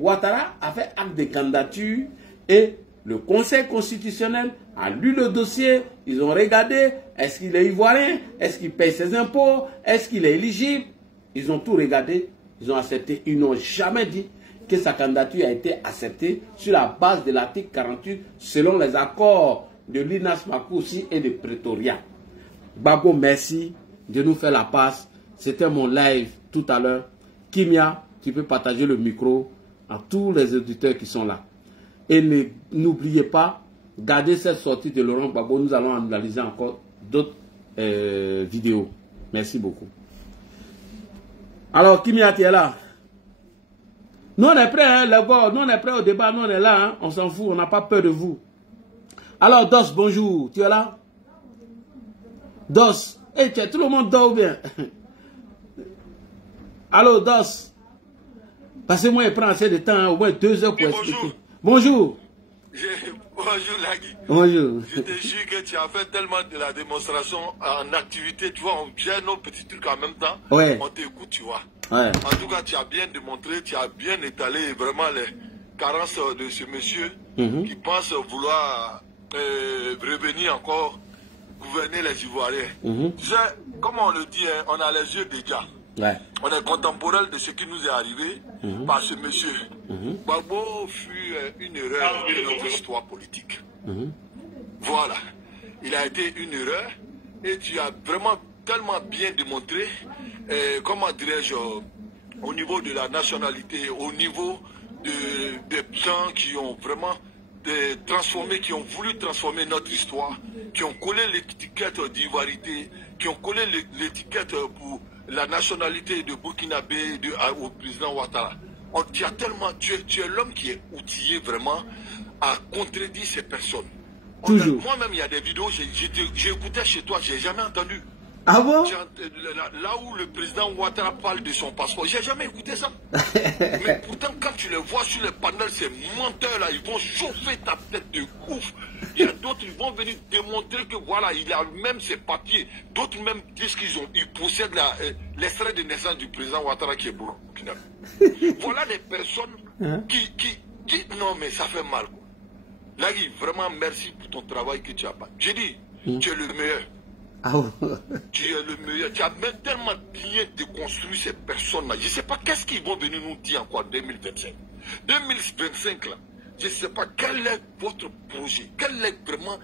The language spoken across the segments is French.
Ouattara a fait acte de candidature et le Conseil constitutionnel a lu le dossier. Ils ont regardé, est-ce qu'il est ivoirien, est-ce qu'il paye ses impôts, est-ce qu'il est éligible. Ils ont tout regardé, ils ont accepté. Ils n'ont jamais dit que sa candidature a été acceptée sur la base de l'article 48 selon les accords de l'INAS Makoussi et de Pretoria. Gbagbo, merci de nous faire la passe. C'était mon live tout à l'heure. Kimia, tu peux partager le micro à tous les auditeurs qui sont là. Et n'oubliez pas, gardez cette sortie de Laurent Gbagbo. Nous allons analyser encore d'autres vidéos. Merci beaucoup. Alors, Kimia, tu es là? Nous, on est prêts, hein, les gars. Nous, on est prêts au débat. Nous, on est là. Hein. On s'en fout. On n'a pas peur de vous. Alors, Dos, bonjour. Tu es là? Dos. Hey, tout le monde dort bien. Allô, Dos. Passez-moi, il prend assez de temps, hein, au moins 2 heures pour expliquer. Bonjour. Bonjour, Lagui. Bonjour. Je te jure que tu as fait tellement de la démonstration en activité. Tu vois, on gère nos petits trucs en même temps. Ouais. On t'écoute, tu vois. Ouais. En tout cas, tu as bien démontré, tu as bien étalé vraiment les carences de ce monsieur qui pense vouloir revenir encore gouverner les Ivoiriens. Tu sais, comme on le dit, hein, on a les yeux déjà. Ouais. On est contemporain de ce qui nous est arrivé par ce monsieur. Gbagbo fut une erreur de notre histoire politique. Voilà. Il a été une erreur et tu as vraiment tellement bien démontré, comment dirais-je, au niveau de la nationalité, au niveau des gens qui ont vraiment transformé, qui ont voulu transformer notre histoire, qui ont collé l'étiquette d'ivoirité, qui ont collé l'étiquette pour la nationalité de Burkinabé au président Ouattara. Tu es l'homme qui est outillé vraiment à contredire ces personnes. Moi-même, il y a des vidéos, j'ai écouté chez toi, j'ai jamais entendu. Ah bon? Là où le président Ouattara parle de son passeport, j'ai jamais écouté ça. Mais pourtant, quand tu les vois sur les panels, ces menteurs-là, ils vont chauffer ta tête de ouf. Il y a d'autres, ils vont venir démontrer que voilà, il a même ses papiers. D'autres même disent qu'ils possèdent l'extrait de naissance du président Ouattara qui est burkinabé. Voilà les personnes qui... Non, mais ça fait mal. Lagui, vraiment merci pour ton travail que tu as fait. J'ai dit, tu es le meilleur. Ah ouais. Tu es le meilleur. Tu as même tellement bien déconstruit ces personnes-là. Je ne sais pas qu'est-ce qu'ils vont venir nous dire encore en 2025. 2025, là, je ne sais pas quel est votre projet, quel est vraiment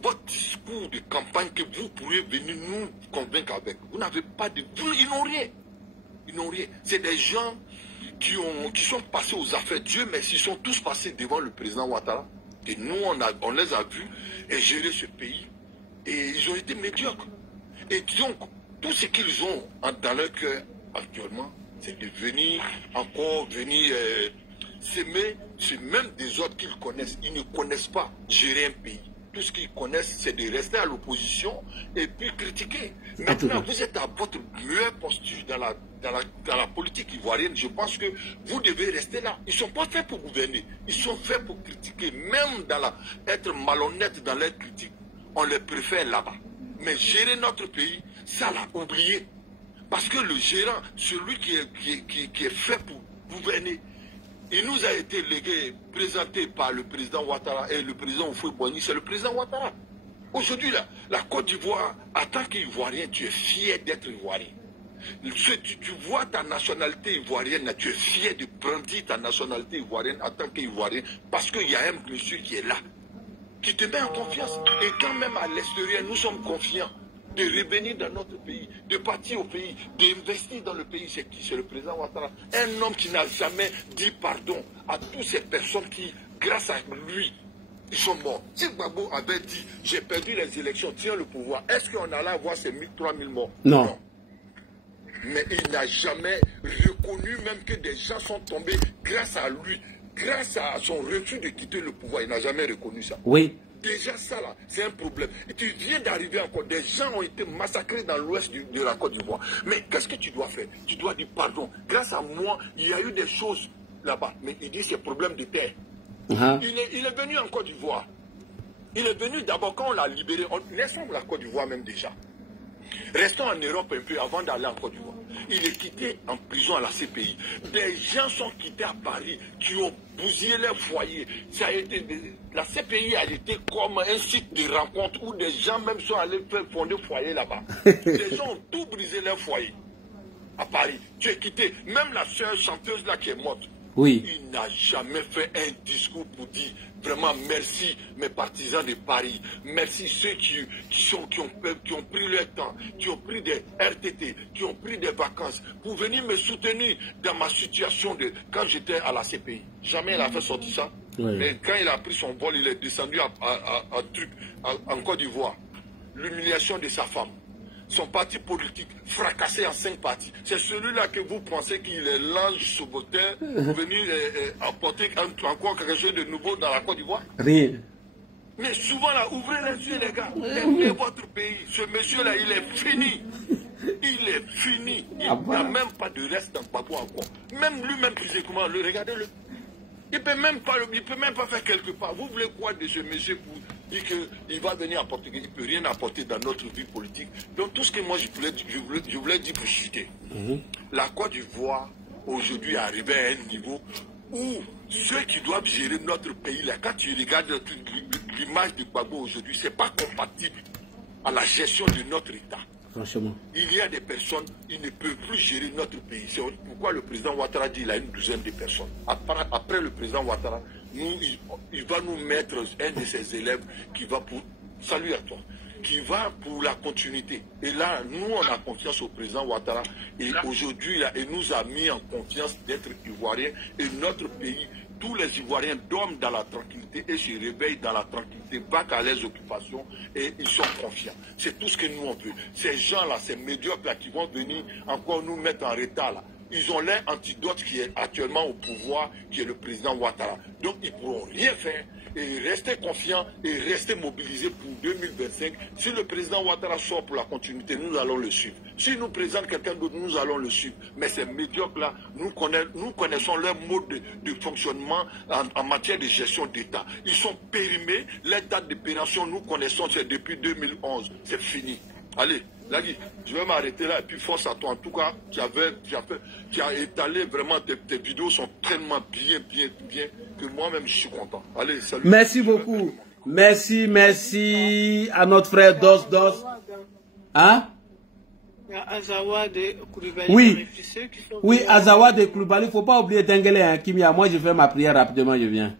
votre discours de campagne que vous pourriez venir nous convaincre avec. Vous n'avez pas de... Ils n'ont rien. Ils n'ont rien. C'est des gens qui sont passés aux affaires. Dieu merci, ils sont tous passés devant le président Ouattara. Et nous, on les a vus et gérer ce pays. Et ils ont été médiocres. Et donc, tout ce qu'ils ont dans leur cœur actuellement, c'est de venir s'aimer sur même des autres qu'ils connaissent. Ils ne connaissent pas gérer un pays. Tout ce qu'ils connaissent, c'est de rester à l'opposition et puis critiquer. Maintenant, vous êtes à votre meilleure posture dans la politique ivoirienne. Je pense que vous devez rester là. Ils ne sont pas faits pour gouverner. Ils sont faits pour critiquer. Même être malhonnête dans leur critique. On les préfère là-bas. Mais gérer notre pays, ça l'a oublié. Parce que le gérant, celui qui est fait pour gouverner, il nous a été légué, présenté par le président Ouattara et le président Houphouët-Boigny, c'est le président Ouattara. Aujourd'hui, la Côte d'Ivoire, en tant qu'Ivoirien, tu es fier d'être Ivoirien. Tu vois ta nationalité ivoirienne, tu es fier de brandir ta nationalité ivoirienne en tant qu'Ivoirien, parce qu'il y a un monsieur qui est là, qui te met en confiance. Et quand même à l'extérieur, nous sommes confiants de revenir dans notre pays, de partir au pays, d'investir dans le pays. C'est qui? C'est le président Ouattara. Un homme qui n'a jamais dit pardon à toutes ces personnes qui, grâce à lui, ils sont morts. Si Gbagbo avait dit, j'ai perdu les élections, tiens le pouvoir, est-ce qu'on allait avoir ces 3000 morts? Non. Mais il n'a jamais reconnu même que des gens sont tombés grâce à lui. Grâce à son refus de quitter le pouvoir, il n'a jamais reconnu ça. Oui. Déjà ça là, c'est un problème. Et tu viens d'arriver encore, des gens ont été massacrés dans l'ouest de la Côte d'Ivoire. Mais qu'est-ce que tu dois faire? Tu dois dire pardon. Grâce à moi, il y a eu des choses là-bas. Mais il dit c'est problème de terre. Il est venu en Côte d'Ivoire. Il est venu d'abord quand on l'a libéré. Laissons la Côte d'Ivoire même déjà. Restons en Europe un peu avant d'aller en Côte d'Ivoire. Il est quitté en prison à la CPI. Des gens sont quittés à Paris qui ont bousillé leur foyer. Ça a été la CPI a été comme un site de rencontre où des gens même sont allés faire fonder foyer là-bas. Des gens ont tout brisé leur foyer à Paris. Tu es quitté. Même la sœur chanteuse là qui est morte. Oui. Il n'a jamais fait un discours pour dire vraiment merci mes partisans de Paris, merci ceux qui ont pris leur temps, qui ont pris des RTT, qui ont pris des vacances pour venir me soutenir dans ma situation de quand j'étais à la CPI. Jamais il a fait sortir ça. Oui. Mais quand il a pris son vol, il est descendu en Côte d'Ivoire. L'humiliation de sa femme. Son parti politique fracassé en 5 partis. C'est celui-là que vous pensez qu'il est l'ange sauveteur pour venir apporter encore quelque chose de nouveau dans la Côte d'Ivoire? Rien. Mais souvent là, ouvrez les yeux les gars. Aimez votre pays. Ce monsieur-là, il est fini. Il est fini. Il n'y a même pas de reste dans Gbagbo encore. Même lui-même physiquement, regardez-le. Il ne peut même pas faire quelque part. Vous voulez quoi de ce monsieur pour dire qu'il va venir apporter, il ne peut rien apporter dans notre vie politique. Donc tout ce que moi je voulais dire pour chuter. La Côte d'Ivoire aujourd'hui est arrivée à un niveau où ceux qui doivent gérer notre pays, là, quand tu regardes l'image de Gbagbo aujourd'hui, ce n'est pas compatible à la gestion de notre État. Franchement. Il y a des personnes, ils ne peuvent plus gérer notre pays. C'est pourquoi le président Ouattara dit qu'il a une douzaine de personnes. Après le président Ouattara, il va nous mettre un de ses élèves qui va pour... Salut à toi. Qui va pour la continuité. Et là, nous, on a confiance au président Ouattara. Et aujourd'hui, il nous a mis en confiance d'être Ivoiriens. Et notre pays, tous les Ivoiriens dorment dans la tranquillité et se réveillent dans la tranquillité, vaquent à les occupations et ils sont confiants. C'est tout ce que nous on veut. Ces gens-là, ces médiocres-là qui vont venir encore nous mettre en retard là, ils ont leur antidote qui est actuellement au pouvoir, qui est le président Ouattara. Donc ils ne pourront rien faire et rester confiants et rester mobilisés pour 2025. Si le président Ouattara sort pour la continuité, nous allons le suivre. S'il nous présente quelqu'un d'autre, nous allons le suivre. Mais ces médiocres-là, nous connaissons leur mode de fonctionnement en matière de gestion d'État. Ils sont périmés. Les dates d'opération, nous connaissons, c'est depuis 2011. C'est fini. Allez, Lagui, je vais m'arrêter là et puis force à toi. En tout cas, tu as étalé vraiment, tes vidéos sont tellement bien, que moi-même je suis content. Allez, salut. Merci beaucoup. Merci à notre frère Dos. Hein? Azawad et Koulibaly. Oui, Azawad et Koulibaly. Il ne faut pas oublier Denguele, hein, Kimia. Moi, je fais ma prière rapidement, je viens.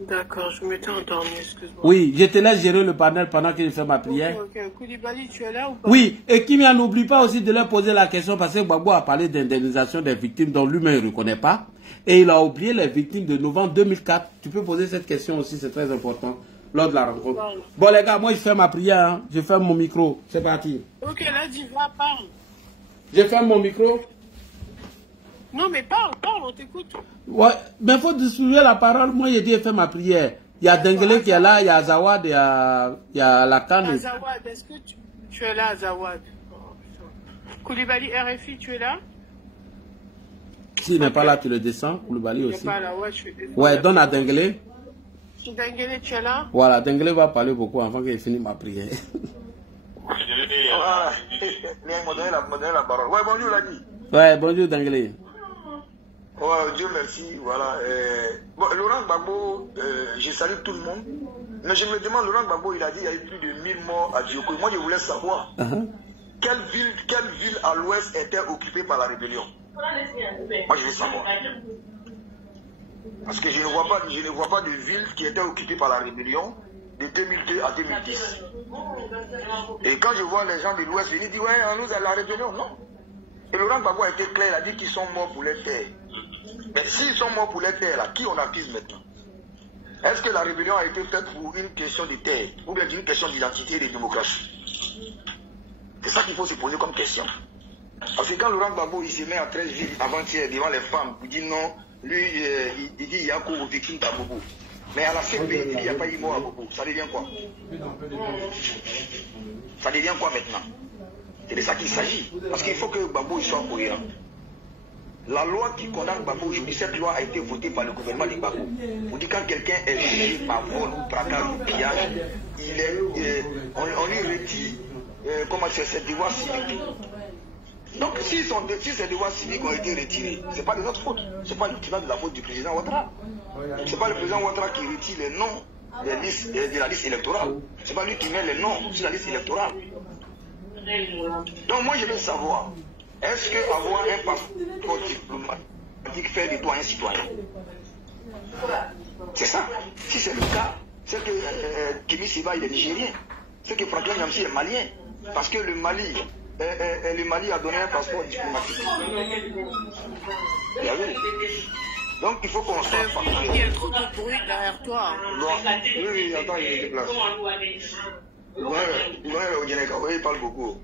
D'accord, je m'étais endormi, excuse-moi. Oui, je te laisse gérer le panel pendant que je fais ma prière. Ok. Koulibaly, tu es là ou pas? Oui, et Kimia, n'oublie pas aussi de leur poser la question parce que Gbagbo a parlé d'indemnisation des victimes dont lui-même ne reconnaît pas. Et il a oublié les victimes de novembre 2004. Tu peux poser cette question aussi, c'est très important, lors de la rencontre. Bon les gars, moi je fais ma prière, hein. Je ferme mon micro. C'est parti. Ok, là, dis, va, parle. Je ferme mon micro. Non, mais parle, on t'écoute. Ouais, mais il faut distribuer la parole. Moi, j'ai dit faire ma prière. Il y a Denguele qui est là, il y a Azawad, il y a Lakan. Azawad, est-ce que tu es là, Azawad? Koulibaly RFI, tu es là? S'il n'est pas là, tu le descends. Koulibaly aussi. Il n'est pas là, ouais, je suis désolé. Ouais, donne à Denguele. Denguele, tu es là? Voilà, Denguele va parler beaucoup avant qu'il finisse ma prière. Voilà, il m'a donné la parole. Ouais, bonjour, Ladi. Ouais, bonjour, Denguele. Ouais, Dieu merci, voilà. Bon, Laurent Gbagbo, je salue tout le monde. Mais je me demande, Laurent Gbagbo, il a dit qu'il y a eu plus de 1000 morts à Djoko. Moi, je voulais savoir quelle ville à l'ouest était occupée par la rébellion. Moi, je veux savoir. Parce que je ne vois pas de ville qui était occupée par la rébellion de 2002 à 2010. Et quand je vois les gens de l'ouest venir dire, ouais, on nous a la rébellion, non. Et Laurent Gbagbo a été clair, il a dit qu'ils sont morts pour les terres. Mais s'ils sont morts pour les terres, là, qui on accuse maintenant? Est-ce que la rébellion a été faite pour une question de terre ou bien une question d'identité et de démocratie? C'est ça qu'il faut se poser comme question. Parce que quand Laurent Gbagbo il se met à 13 villes avant-hier devant les femmes, il dit non, lui il dit il y a qu'aux victimes à Bobo. Mais à la CPI, il n'y a pas eu mort à Bobo. Ça devient quoi? Ça devient quoi maintenant? C'est de ça qu'il s'agit. Parce qu'il faut que Gbagbo soit cohérent. La loi qui condamne Gbagbo aujourd'hui, cette loi a été votée par le gouvernement de Gbagbo. Vous dites quand quelqu'un est jugé par vol ou braquage ou pillage, on lui retire comment c'est, ses devoirs civiques. Donc si ces devoirs civiques ont été retirés, ce n'est pas de notre faute. Ce n'est pas de la faute du président Ouattara. Ce n'est pas le président Ouattara qui retire les noms de la liste électorale. Ce n'est pas lui qui met les noms sur la liste électorale. Donc moi je veux savoir, est-ce qu'avoir un passeport diplomatique fait de toi un citoyen? C'est ça. Si c'est le cas, c'est que Kémy Séba il est nigérien. C'est que Franklin Nyamsi est malien. Parce que le Mali a donné un passeport diplomatique. Donc il faut qu'on soit partout. Il y a trop de bruit derrière toi. Oui, attends, il est déplacé. Il parle beaucoup.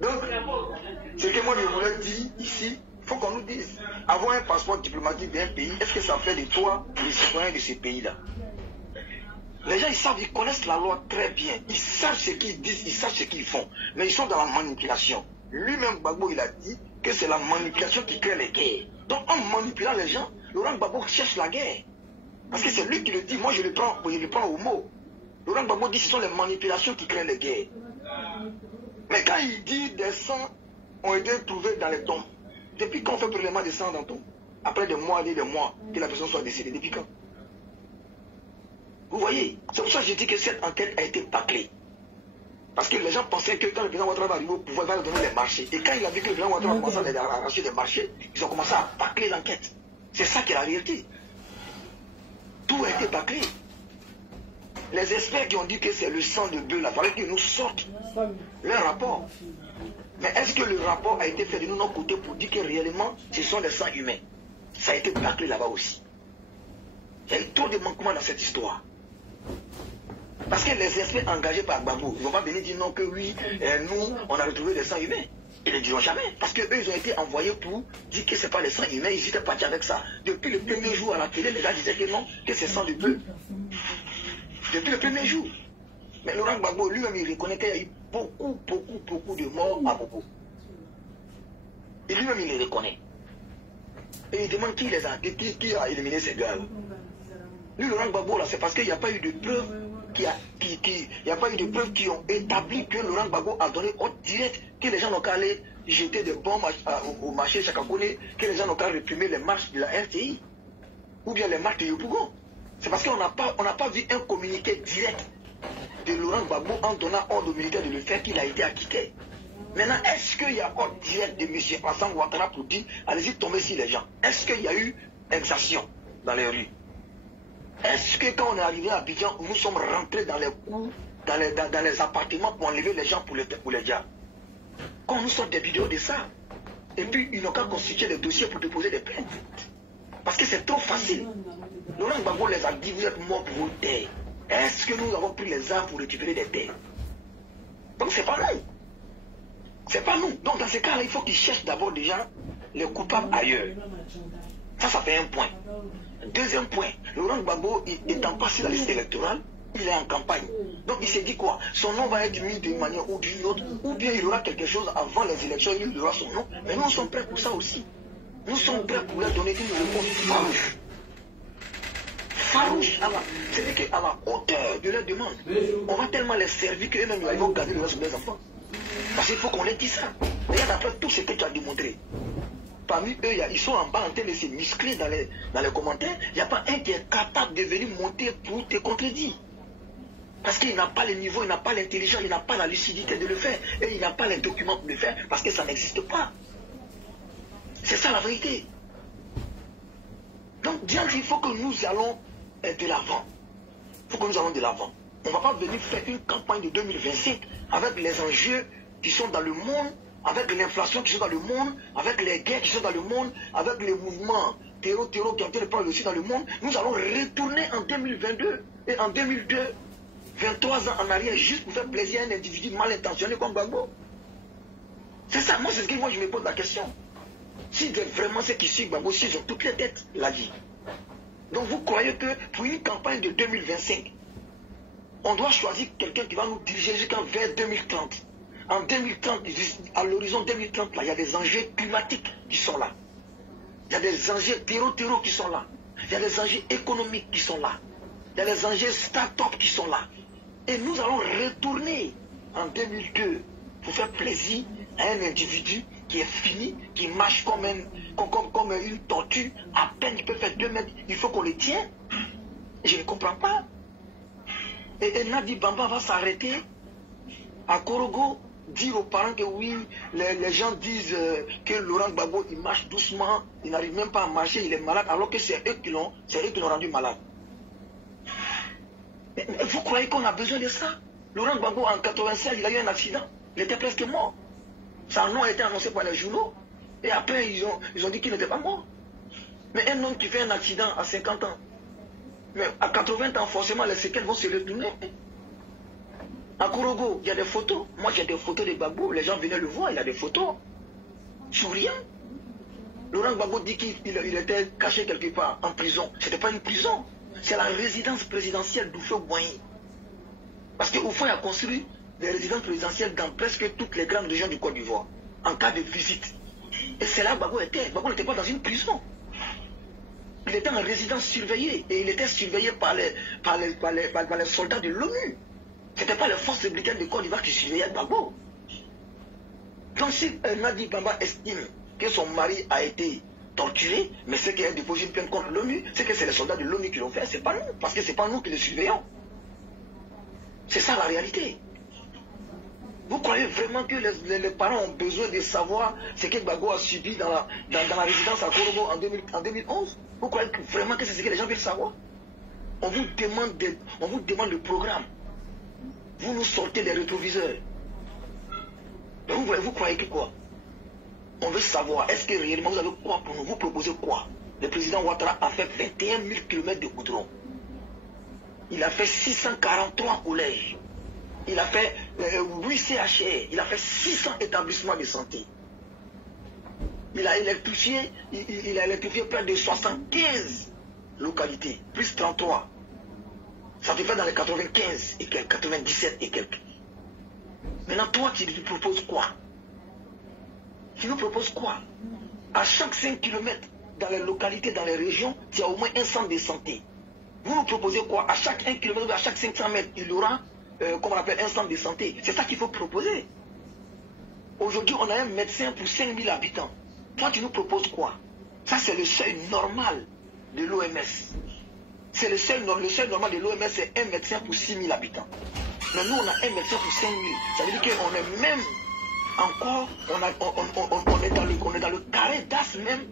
Donc, ce que moi je voulais dire ici, il faut qu'on nous dise, avoir un passeport diplomatique d'un pays, est-ce que ça fait de toi les citoyens de ce pays-là? Les gens, ils savent, ils connaissent la loi très bien. Ils savent ce qu'ils disent, ils savent ce qu'ils font. Mais ils sont dans la manipulation. Lui-même, Gbagbo, il a dit que c'est la manipulation qui crée les guerres. Donc, en manipulant les gens, Laurent Gbagbo cherche la guerre. Parce que c'est lui qui le dit, moi je le prends au mot. Laurent Gbagbo dit que ce sont les manipulations qui créent les guerres. Mais quand il dit des sangs ont été trouvés dans les tombes, depuis quand on fait prélèvement de sang dans tombe? Après des mois que la personne soit décédée, depuis quand? Vous voyez, c'est pour ça que je dis que cette enquête a été bâclée. Parce que les gens pensaient que quand le président Ouattara va arriver au pouvoir, il va leur donner les marchés. Et quand il a vu que le président Ouattara a commencé à arracher des marchés, ils ont commencé à bâcler l'enquête. C'est ça qui est la réalité. Tout a été bâclé. Les experts qui ont dit que c'est le sang de bœuf, il fallait qu'ils nous sortent leur rapport. Mais est-ce que le rapport a été fait de notre côté pour dire que réellement ce sont des sangs humains? Ça a été bâclé là-bas aussi. Il y a eu trop de manquements dans cette histoire. Parce que les experts engagés par Gbagbo, ils ne vont pas venir dire non que oui, nous, on a retrouvé des sangs humains. Ils ne le diront jamais. Parce qu'eux, ils ont été envoyés pour dire que ce n'est pas les sangs humains, ils étaient partis avec ça. Depuis le premier jour à la télé, les gens disaient que non, que c'est sang de bœuf. Depuis le premier jour. Mais Laurent Gbagbo, lui-même, il reconnaît qu'il y a eu beaucoup de morts à Bobo. Et lui-même, il les reconnaît. Et il demande qui a éliminé ces gars-là. Lui, Laurent Gbagbo, là, c'est parce qu'il n'y a pas eu de preuves qui ont établi que Laurent Gbagbo a donné ordre direct, que les gens n'ont qu'à aller jeter des bombes au marché Chakakone, que les gens n'ont qu'à réprimer les marches de la RTI, ou bien les marches de Yopougon. C'est parce qu'on n'a pas vu un communiqué direct de Laurent Gbagbo en donnant ordre aux militaires de le faire qu'il a été acquitté. Maintenant, est-ce qu'il y a ordre direct de M. Alassane Ouattara pour dire allez-y tomber sur les gens? Est-ce qu'il y a eu exaction dans les rues? Est-ce que quand on est arrivé à Abidjan, nous sommes rentrés dans les cours, dans les appartements pour enlever les gens pour les diables? Quand on nous sort des vidéos de ça, et puis ils n'ont qu'à constituer des dossiers pour déposer des plaintes. Parce que c'est trop facile. Laurent Gbagbo les a dit vous êtes morts pour vos terres. Est-ce que nous avons pris les armes pour récupérer des terres? Donc c'est pas nous. C'est pas nous. Donc dans ces cas-là, il faut qu'ils cherchent d'abord déjà les coupables ailleurs. Ça fait un point. Deuxième point, Laurent Gbagbo étant passé la liste électorale, il est en campagne. Donc il s'est dit quoi? Son nom va être mis d'une manière ou d'une autre, ou bien il aura quelque chose avant les élections, il aura son nom. Mais nous sommes prêts pour ça aussi. Nous sommes prêts pour leur donner une réponse farouche. Farouche, c'est-à-dire qu'à la hauteur de leur demande. On va tellement les servir qu'eux-mêmes ils vont garder le reste de leurs enfants. Parce qu'il faut qu'on les dise ça. Regarde après tout ce que tu as démontré. Parmi eux, ils sont en bas en train de se muscler dans les commentaires. Il n'y a pas un qui est capable de venir monter pour te contredire. Parce qu'il n'a pas le niveau, il n'a pas l'intelligence, il n'a pas la lucidité de le faire. Et il n'a pas les documents pour le faire parce que ça n'existe pas. C'est ça la vérité. Donc, bien il faut que nous allons de l'avant. Il faut que nous allons de l'avant. On ne va pas venir faire une campagne de 2025 avec les enjeux qui sont dans le monde, avec l'inflation qui sont dans le monde, avec les guerres qui sont dans le monde, avec les mouvements terreau qui ont été prendre aussi dans le monde. Nous allons retourner en 2022 et en 2002, 23 ans en arrière, juste pour faire plaisir à un individu mal intentionné comme Gbagbo. C'est ça, moi c'est ce que moi je me pose la question. Si vraiment ceux qui suivent Gbagbo, s'ils ont toutes les têtes, la vie. Donc vous croyez que pour une campagne de 2025, on doit choisir quelqu'un qui va nous diriger jusqu'en vers 2030. En 2030, à l'horizon 2030, là, il y a des enjeux climatiques qui sont là. Il y a des enjeux terreau qui sont là. Il y a des enjeux économiques qui sont là. Il y a des enjeux start-up qui sont là. Et nous allons retourner en 2002 pour faire plaisir à un individu qui est fini, qui marche comme une tortue, à peine il peut faire 2 mètres, il faut qu'on le tienne. Je ne comprends pas. Et Nadi Bamba va s'arrêter à Korogo, dire aux parents que oui, les gens disent que Laurent Gbagbo il marche doucement, il n'arrive même pas à marcher, il est malade, alors que c'est eux qui l'ont rendu malade. Mais vous croyez qu'on a besoin de ça? Laurent Gbagbo en 96, il a eu un accident, il était presque mort. Son nom a été annoncé par les journaux. Et après, ils ont dit qu'il n'était pas mort. Mais un homme qui fait un accident à 50 ans, mais à 80 ans, forcément, les séquelles vont se retourner. À Korogo, il y a des photos. Moi, j'ai des photos de Gbagbo. Les gens venaient le voir, il a des photos. Souriant. Laurent Gbagbo dit qu'il était caché quelque part, en prison. Ce n'était pas une prison. C'est la résidence présidentielle d'Oufo-Boigny. Parce que Oufo a construit des résidences présidentielles dans presque toutes les grandes régions du Côte d'Ivoire, en cas de visite. Et c'est là que Gbagbo était. Gbagbo n'était pas dans une prison. Il était en résidence surveillée. Et il était surveillé par les soldats de l'ONU. Ce n'était pas les forces républicaines de Côte d'Ivoire qui surveillaient Gbagbo. Donc si Nadi Bamba estime que son mari a été torturé, mais c'est qu'il a déposé une plainte contre l'ONU, c'est que c'est les soldats de l'ONU qui l'ont fait, c'est pas nous. Parce que c'est pas nous qui le surveillons. C'est ça la réalité. Vous croyez vraiment que les parents ont besoin de savoir ce que Gbagbo a subi dans la résidence à Korogo en 2011? Vous croyez vraiment que c'est ce que les gens veulent savoir? On vous demande le programme. Vous nous sortez des rétroviseurs. Vous croyez que quoi? On veut savoir, est-ce que réellement vous avez quoi pour nous? Vous proposez quoi? Le président Ouattara a fait 21 000 km de goudron. Il a fait 643 collèges. Il a fait 8 CHR. Il a fait 600 établissements de santé. Il a électrifié près de 75 localités, plus 33. Ça te fait dans les 95 et quelques, 97 et quelques. Maintenant, toi, tu nous proposes quoi? Tu nous proposes quoi? À chaque 5 km, dans les localités, dans les régions, il y a au moins un centre de santé. Vous nous proposez quoi? À chaque 1 km, à chaque 500 mètres, il y aura, comme on appelle, un centre de santé. C'est ça qu'il faut proposer. Aujourd'hui, on a un médecin pour 5000 habitants. Toi, tu nous proposes quoi? Ça, c'est le seuil normal de l'OMS. C'est le seuil normal de l'OMS, c'est un médecin pour 6000 habitants. Mais nous, on a un médecin pour 5000. Ça veut dire qu'on est même encore, on est dans le carré d'as même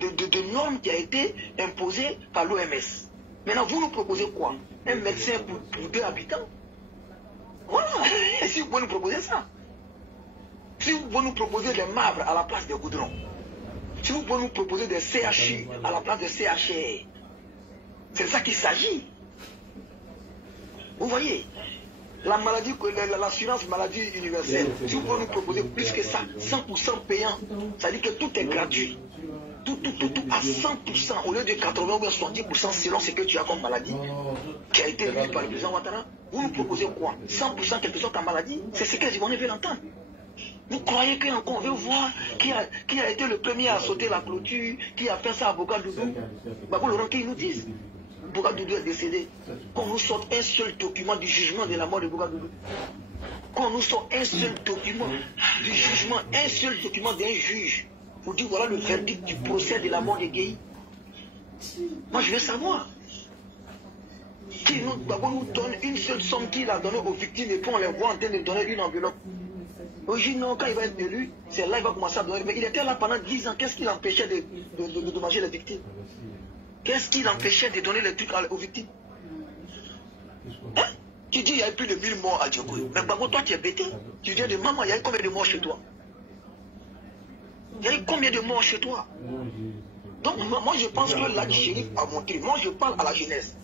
de normes qui a été imposé par l'OMS. Maintenant, vous nous proposez quoi? Un médecin pour 2 habitants? Voilà. Et si vous pouvez nous proposer ça? Si vous pouvez nous proposer des marbres à la place des goudrons, si vous pouvez nous proposer des CHU à la place des CHR, c'est de ça qu'il s'agit. Vous voyez, la maladie, l'assurance maladie universelle, si vous pouvez nous proposer plus que ça, 100% payant, ça veut dire que tout est gratuit. Tout à 100%, au lieu de 80 ou 70% selon ce que tu as comme maladie, qui a été vu par le président Ouattara. Vous nous proposez quoi? 100% quelque chose ta maladie? C'est ce que les Ivoiriens veulent entendre. Vous croyez qu'on veut voir qui a été le premier à sauter la clôture, qui a fait ça à Bougadougou? Gbagbo Laurent, qu'ils nous disent. Bougadougou est décédé. Qu'on nous sorte un seul document du jugement de la mort de Bougadougou. Qu'on nous sorte un seul document du jugement, un seul document d'un juge pour dire voilà le verdict du procès de la mort de Gueye. Moi je veux savoir. Gbagbo nous donne une seule somme qu'il a donnée aux victimes et puis on les voit en train de donner une enveloppe. Aujourd'hui, non, quand il va être élu, c'est là qu'il va commencer à donner. Mais il était là pendant 10 ans. Qu'est-ce qui l'empêchait de dommager les victimes? Qu'est-ce qui l'empêchait de donner les trucs aux victimes? Hein? Tu dis qu'il y a eu plus de 1000 morts à Djokoué. Mais Gbagbo, toi, tu es bêté. Tu viens de maman, il y a eu combien de morts chez toi? Il y a eu combien de morts chez toi? Donc, moi, je pense que la Chérif a montré. Moi, je parle à la jeunesse.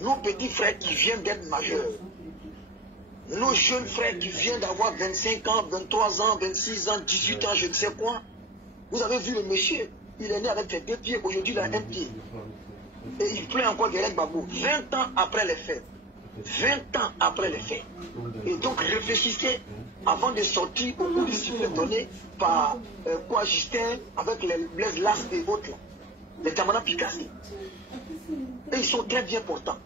Nos petits frères qui viennent d'être majeurs. Nos jeunes frères qui viennent d'avoir 25 ans, 23 ans, 26 ans, 18 ans, je ne sais quoi. Vous avez vu le monsieur, il est né avec ses 2 pieds, aujourd'hui il a 1 pied. Et il plaît encore derrière Gbagbo, 20 ans après les faits. 20 ans après les faits. Et donc réfléchissez avant de sortir au disciples donnés par Justin avec les Blaise Las et autres, les Tamana Picasso. Et ils sont très bien portants.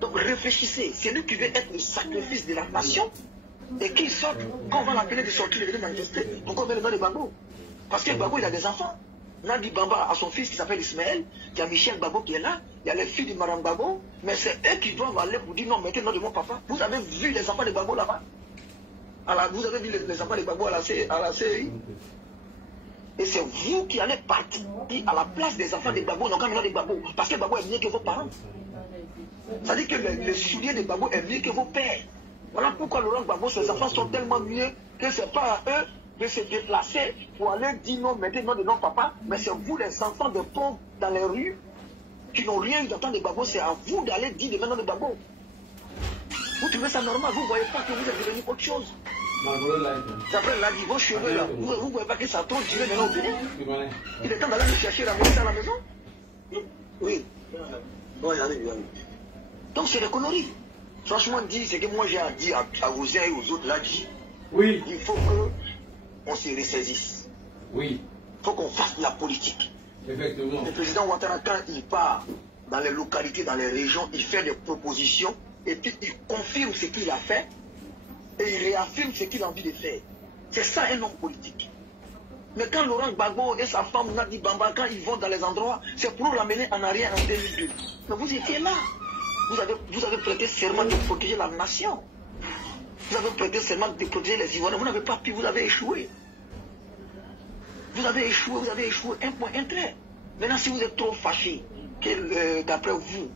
Donc réfléchissez, c'est lui qui veut être le sacrifice de la nation. Et qu'ils sortent, quand on va l'appeler de sortir, de venir manifester, pourquoi on met le nom de Gbagbo? Parce que Gbagbo, il a des enfants. Nadi Bamba a son fils qui s'appelle Ismaël, il y a Michel Gbagbo qui est là, il y a les filles de Madame Gbagbo, mais c'est eux qui doivent aller pour dire non, mettez le nom de mon papa. Vous avez vu les enfants de Gbagbo là-bas? Vous avez vu les enfants de Gbagbo à la CEI? Et c'est vous qui allez partir à la place des enfants de Gbagbo, non, quand même de Gbagbo, parce que Gbagbo est mieux que vos parents. Ça veut dire que le soulier de Gbagbo est mieux que vos pères. Voilà pourquoi Laurent Gbagbo, ses enfants sont tellement mieux que ce n'est pas à eux de se déplacer pour aller dire non, mettez non de non papa, mais c'est vous les enfants de pauvres dans les rues qui n'ont rien eu d'entendre de Gbagbo, c'est à vous d'aller dire de maintenant de Gbagbo. Vous trouvez ça normal, vous ne voyez pas que vous êtes devenu autre chose. Après là, vos cheveux là, vous ne voyez pas que ça a trop duré maintenant au Bénin. Il est temps d'aller me chercher, ramener ça à la maison. Oui. Donc c'est des conneries. Franchement dit, c'est que moi j'ai à dire à vous et aux autres là dit. Oui. Il faut qu'on se ressaisisse. Oui. Il faut qu'on fasse de la politique. Effectivement. Le président Ouattara, quand il part dans les localités, dans les régions, il fait des propositions et puis il confirme ce qu'il a fait et il réaffirme ce qu'il a envie de faire. C'est ça un homme politique. Mais quand Laurent Gbagbo et sa femme Nadi Bamba, quand ils vont dans les endroits, c'est pour l'amener en arrière en 2002. Mais vous étiez là. Vous avez prêté serment de protéger la nation. Vous avez prêté serment de protéger les Ivoiriens. Vous n'avez pas pu, vous avez échoué. Vous avez échoué, un point, un trait. Maintenant, si vous êtes trop fâché, d'après vous,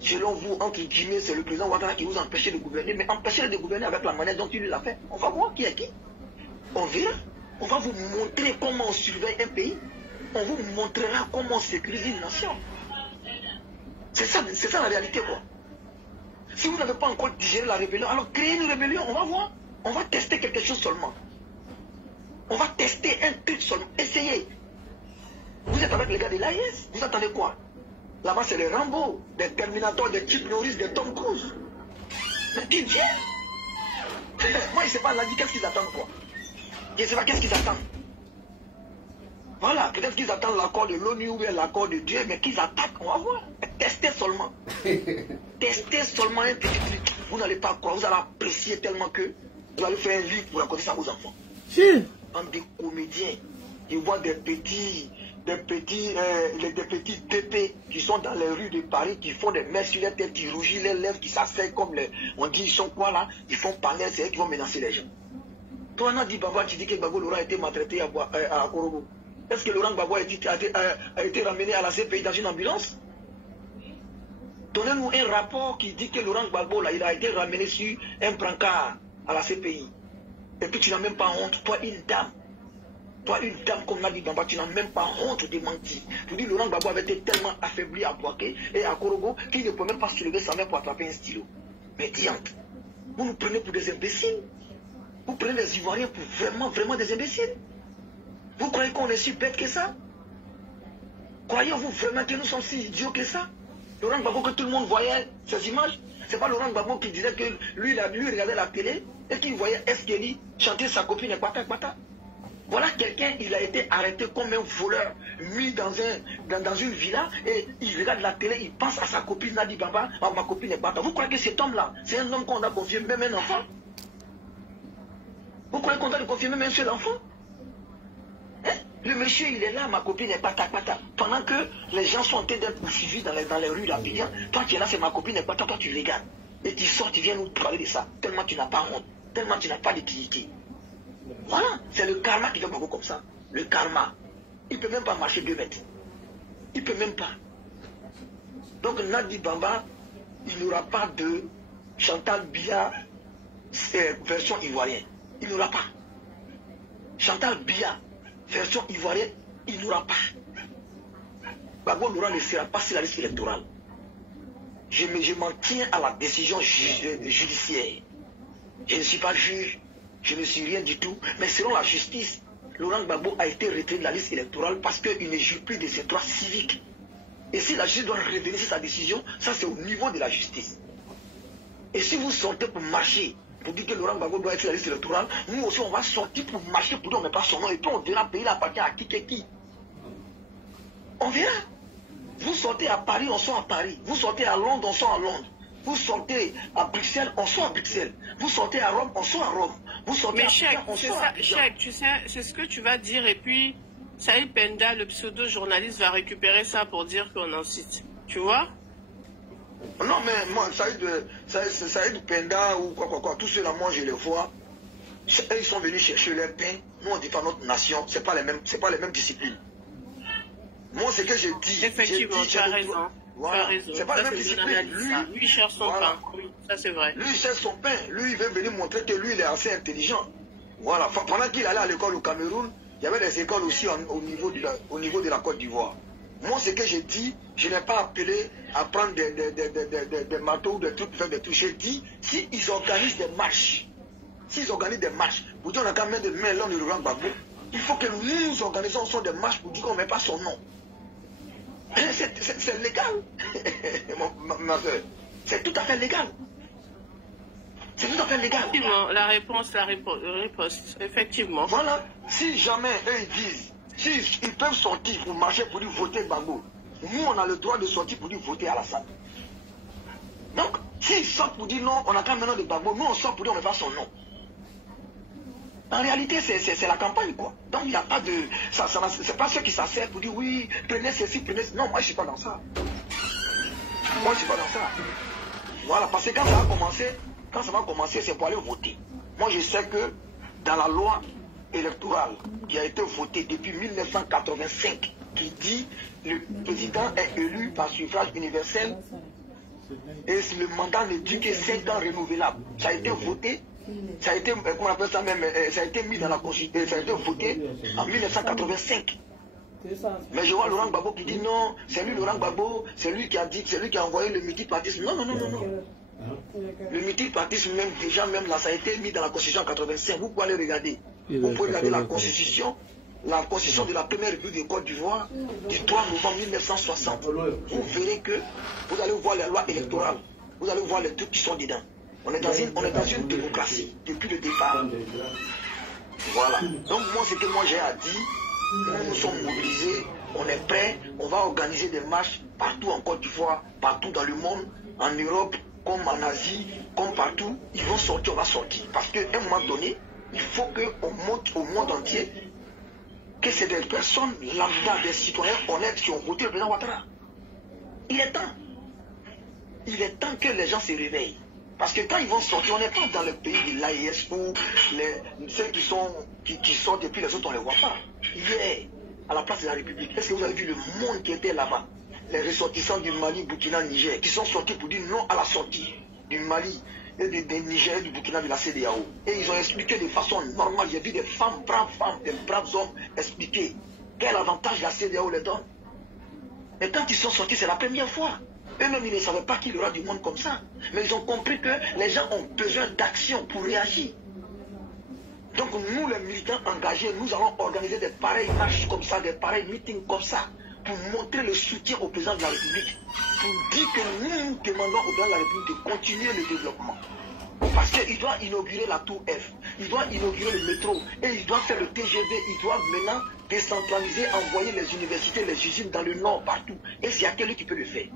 selon vous, entre guillemets, c'est le président Ouattara qui vous empêche de gouverner, mais empêchez-le de gouverner avec la manière dont il l'a fait. On va voir qui est qui. On verra. On va vous montrer comment on surveille un pays. On vous montrera comment on sécurise une nation. C'est ça la réalité, quoi. Si vous n'avez pas encore digéré la rébellion, alors créez une rébellion, on va voir. On va tester quelque chose seulement. On va tester un truc seulement. Essayez. Vous êtes avec les gars de l'AIS, vous attendez quoi? Là-bas, c'est les Rambo, des Terminators, des Chip Norris, des Tom Cruise. Mais qui vient? Moi, je ne sais pas, là, qu'est-ce qu'ils attendent, quoi? Je ne sais pas qu'est-ce qu'ils attendent. Voilà, peut-être qu'ils attendent l'accord de l'ONU ou bien l'accord de Dieu, mais qu'ils attaquent, on va voir. Testez seulement. Testez seulement un petit truc. Vous n'allez pas croire, vous allez apprécier tellement que vous allez faire un livre pour raconter ça aux enfants. Si. En des comédiens, ils voient des petits TP qui sont dans les rues de Paris, qui font des mèches sur les têtes, qui rougissent les lèvres, qui s'asseyent comme les... On dit, ils sont quoi là? Ils font panel, c'est eux qui vont menacer les gens. Toi, on a dit, Baba, tu dis que Gbagbo Laurent a été maltraité à Korogo. Est-ce que Laurent Gbagbo a été ramené à la CPI dans une ambulance? Donnez-nous un rapport qui dit que Laurent Gbagbo, là, il a été ramené sur un brancard à la CPI. Et puis tu n'as même pas honte. Toi, une dame comme Nadi Bamba, tu n'as même pas honte de mentir. Tu dis Laurent Gbagbo avait été tellement affaibli à Boaké et à Korogo qu'il ne peut même pas soulever sa main pour attraper un stylo. Mais diante, vous nous prenez pour des imbéciles. Vous prenez les Ivoiriens pour vraiment des imbéciles. Vous croyez qu'on est si bête que ça? Croyez-vous vraiment que nous sommes si idiots que ça? Laurent Gbagbo, que tout le monde voyait ces images. C'est pas Laurent Gbagbo qui disait que lui regardait la télé et qu'il voyait Eskeli chanter sa copine Ekpata Ekpata. Voilà quelqu'un, il a été arrêté comme un voleur, mis dans une villa et il regarde la télé, il pense à sa copine Nadi Bamba, à ma copine Ekpata. Vous croyez que cet homme-là, c'est un homme qu'on a confié même un enfant? Vous croyez qu'on doit lui confier même un seul enfant? Hein? Le monsieur, il est là, ma copine est pata. Pendant que les gens sont en train d'être poursuivis dans les rues d'Abidjan, toi tu es là, c'est ma copine est pata, toi tu regardes. Et tu sors, tu viens nous parler de ça. Tellement tu n'as pas honte, tellement tu n'as pas de dignité. Voilà, c'est le karma qui fait beaucoup comme ça. Le karma. Il ne peut même pas marcher 2 mètres. Il ne peut même pas. Donc Nadi Bamba, il n'aura pas de Chantal Biya version ivoirienne. Il n'aura pas. Chantal Biya version ivoirienne, il n'aura pas. Gbagbo Laurent ne sera pas sur la liste électorale. Je m'en tiens à la décision judiciaire. Je ne suis pas juge, je ne suis rien du tout, mais selon la justice, Laurent Gbagbo a été retiré de la liste électorale parce qu'il ne joue plus de ses droits civiques. Et si la justice doit revenir sur sa décision, ça c'est au niveau de la justice. Et si vous sortez pour marcher, pour dire que Laurent Gbagbo doit être sur la liste électorale, nous aussi on va sortir pour marcher pour dire on ne met pas son nom et puis on verra payer la partie à qui. On verra. Vous sortez à Paris, on sort à Paris. Vous sortez à Londres, on sort à Londres. Vous sortez à Bruxelles, on sort à Bruxelles. Vous sortez à Rome, on sort à Rome. Vous sortez mais à Cheikh, on sort à Cheikh, tu sais, c'est ce que tu vas dire et puis Saïd Penda, le pseudo-journaliste, va récupérer ça pour dire qu'on en cite. Tu vois? Non, mais moi, Saïd Penda ou quoi, tous ceux-là, moi, je les vois. Ils sont venus chercher leur pain. Nous, on défend notre nation. C'est pas les mêmes disciplines. Moi, c'est que je dis. Effectivement, tu as raison. Voilà. C'est pas la même discipline. Lui, il cherche son pain. Oui, ça c'est vrai. Lui, il cherche son pain. Lui, il veut venir montrer que lui, il est assez intelligent. Voilà. Pendant qu'il allait à l'école au Cameroun, il y avait des écoles aussi au niveau de la Côte d'Ivoire. Moi, ce que j'ai dit, je n'ai pas appelé à prendre des marteaux ou des trucs pour faire des trucs. J'ai dit, s'ils organisent des marches, pour dire on a quand même des mains là, le Laurent Gbagbo, il faut que nous organisons des marches pour dire qu'on ne met pas son nom. C'est légal, ma soeur. C'est tout à fait légal. C'est tout à fait légal. Effectivement, la réponse, effectivement. Voilà. Si jamais eux ils disent, ils peuvent sortir pour marcher pour dire voter Gbagbo, nous on a le droit de sortir pour dire voter Alassane. Donc, s'ils sortent pour dire non, on a quand même maintenant de Gbagbo, nous on sort pour dire on ne met pas son nom. En réalité, c'est la campagne, quoi. Donc, il n'y a pas de... C'est pas ceux qui s'assèrent pour dire, oui, prenez ceci, prenez... Non, moi, je ne suis pas dans ça. Moi, je ne suis pas dans ça. Voilà, parce que quand ça va commencer, c'est pour aller voter. Moi, je sais que dans la loi électorale qui a été votée depuis 1985, qui dit le président est élu par suffrage universel et le mandat ne dure que 5 ans renouvelable. Ça a été voté. Ça a été, comment on appelle ça même, ça a été mis dans la Constitution, ça a été voté en 1985. Mais je vois Laurent Gbagbo qui dit non, c'est lui Laurent Gbagbo, c'est lui qui a dit, c'est lui qui a envoyé le multipartisme. Non. Le multipartisme même, déjà même là, ça a été mis dans la Constitution en 85. Vous pouvez aller regarder. Vous pouvez regarder la Constitution de la première République de Côte d'Ivoire du 3 novembre 1960. Vous verrez que vous allez voir les lois électorales, vous allez voir les trucs qui sont dedans. On est dans une démocratie depuis le départ. Voilà. Donc moi, ce que moi j'ai à dire, nous sommes mobilisés, on est prêts, on va organiser des marches partout en Côte d'Ivoire, partout dans le monde, en Europe, comme en Asie, comme partout. Ils vont sortir, on va sortir. Parce qu'à un moment donné, il faut qu'on montre au monde entier que c'est des personnes lambda, des citoyens honnêtes qui ont voté le président Ouattara. Il est temps. Il est temps que les gens se réveillent. Parce que quand ils vont sortir, on n'est pas dans le pays de l'AIS où ceux qui sortent et puis les autres, on ne les voit pas. Hier, à la place de la République, est-ce que vous avez vu le monde qui était là-bas? Les ressortissants du Mali, Burkina, Niger, qui sont sortis pour dire non à la sortie du Mali et des Niger et du Burkina de la CEDEAO. Et ils ont expliqué de façon normale. J'ai vu des femmes, des braves hommes expliquer quel avantage la CEDEAO les donne. Et quand ils sont sortis, c'est la première fois. Eux-mêmes, ils ne savaient pas qu'il y aura du monde comme ça. Mais ils ont compris que les gens ont besoin d'action pour réagir. Donc nous, les militants engagés, nous allons organiser des pareilles marches comme ça, des pareils meetings comme ça, pour montrer le soutien au président de la République. Pour dire que nous demandons au président de la République de continuer le développement. Parce qu'il doit inaugurer la tour F, il doit inaugurer le métro, et il doit faire le TGV, il doit maintenant décentraliser, envoyer les universités, les usines dans le nord, partout. Et c'est à quelqu'un qui peut le faire.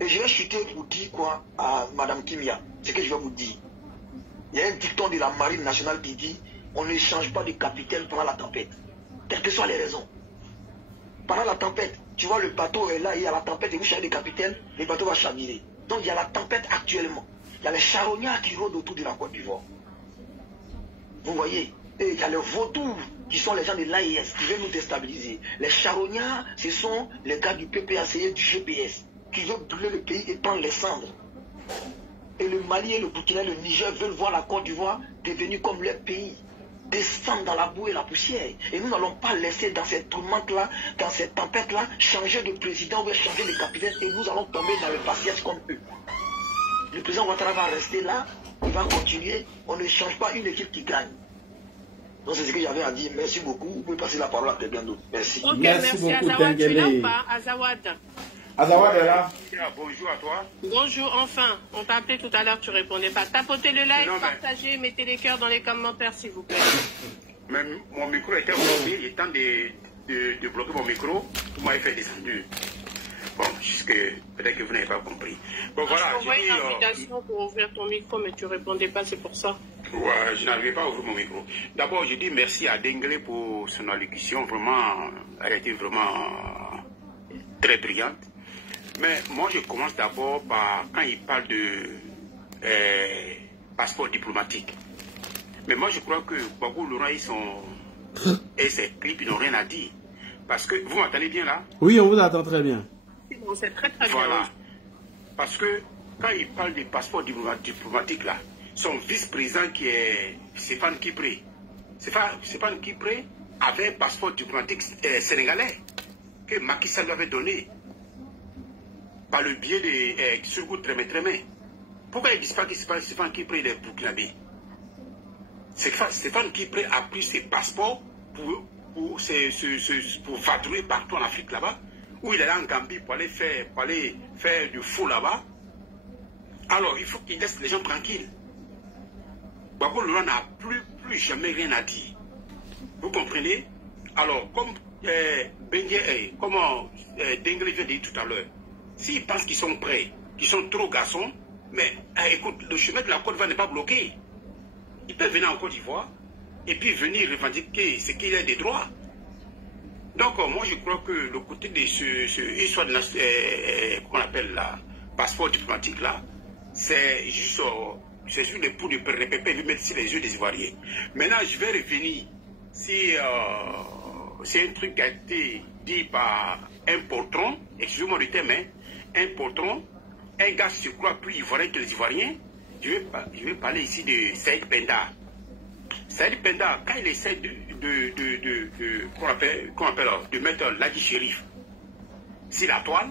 Et je vais chuter pour dire quoi à Madame Kimia, ce que je vais vous dire. Il y a un dicton de la marine nationale qui dit on ne change pas de capitaine pendant la tempête. Quelles que soient les raisons. Pendant la tempête, tu vois le bateau est là, il y a la tempête et vous changez de capitaine, le bateau va chavirer. Donc il y a la tempête actuellement. Il y a les charognards qui rôdent autour de la Côte d'Ivoire. Vous voyez? Et il y a les vautours qui sont les gens de l'AIS qui veulent nous déstabiliser. Les charognards, ce sont les gars du PPAC et du GPS qui veulent brûler le pays et prendre les cendres. Et le Mali et le Burkina et le Niger veulent voir la Côte d'Ivoire devenir comme leur pays, descendre dans la boue et la poussière. Et nous n'allons pas laisser dans cette tourmente-là, dans cette tempête-là, changer de président ou changer de capitaine et nous allons tomber dans le passage comme eux. Le président Ouattara va rester là, il va continuer, on ne change pas une équipe qui gagne. Donc c'est ce que j'avais à dire. Merci beaucoup. Vous pouvez passer la parole à quelqu'un d'autre. Merci. Ok, merci beaucoup, Azawad. Tu es là ou pas, Azawad? Azawad est là. Bonjour à toi. Bonjour, enfin. On t'a appelé tout à l'heure, tu répondais pas. Tapotez le like, partagez, mettez les cœurs dans les commentaires, s'il vous plaît. Mais mon micro était bloqué. Il est temps de bloquer mon micro. Vous m'avez fait descendre. Bon, Peut-être que vous n'avez pas compris. Bon, voilà. Je t'envoie une invitation pour ouvrir ton micro, mais tu ne répondais pas, c'est pour ça. Ouais, je n'arrivais pas à ouvrir mon micro. D'abord, je dis merci à Dengle pour son allocution. Vraiment, elle a été vraiment très brillante. Mais moi, je commence d'abord par quand il parle de passeport diplomatique. Mais moi, je crois que Gbagbo Laurent et ses clips, ils n'ont rien à dire. Parce que, vous m'entendez bien là? Oui, on vous attend très bien. C'est très très bien. Voilà. Parce que quand il parle des passeports diplomatiques là, son vice-président qui est Stéphane Kipré. Stéphane Kipré avait un passeport diplomatique sénégalais que Macky Sall lui avait donné par le biais de Surgout Trémé. Pourquoi ils ne disent pas que Stéphane Kipré est burkinabé? Stéphane Kipré a pris ses passeports pour vadrouiller partout en Afrique là-bas, où il est allé en Gambie pour aller faire du faux là-bas. Alors, il faut qu'il laisse les gens tranquilles. Gbagbo Laurent n'a plus jamais rien à dire. Vous comprenez? Alors, comme Dengle vient de dire tout à l'heure, s'ils pensent qu'ils sont prêts, qu'ils sont trop garçons, mais écoute, le chemin de la Côte d'Ivoire n'est pas bloqué. Ils peuvent venir en Côte d'Ivoire et puis venir revendiquer ce qu'il a des droits. Donc, moi, je crois que le côté de ce histoire de qu'on appelle la passeport diplomatique là, c'est juste le pouls de pépé de mettre sur les yeux des Ivoiriens. Maintenant, je vais revenir si c'est un truc qui a été dit par un poltron, excusez-moi le terme, un poltron, un gars qui se croit plus ivoirien que les Ivoiriens. Je vais parler ici de Saïd Penda. Saïd Penda, quand il essaie de mettre Ladi Chérif sur la toile,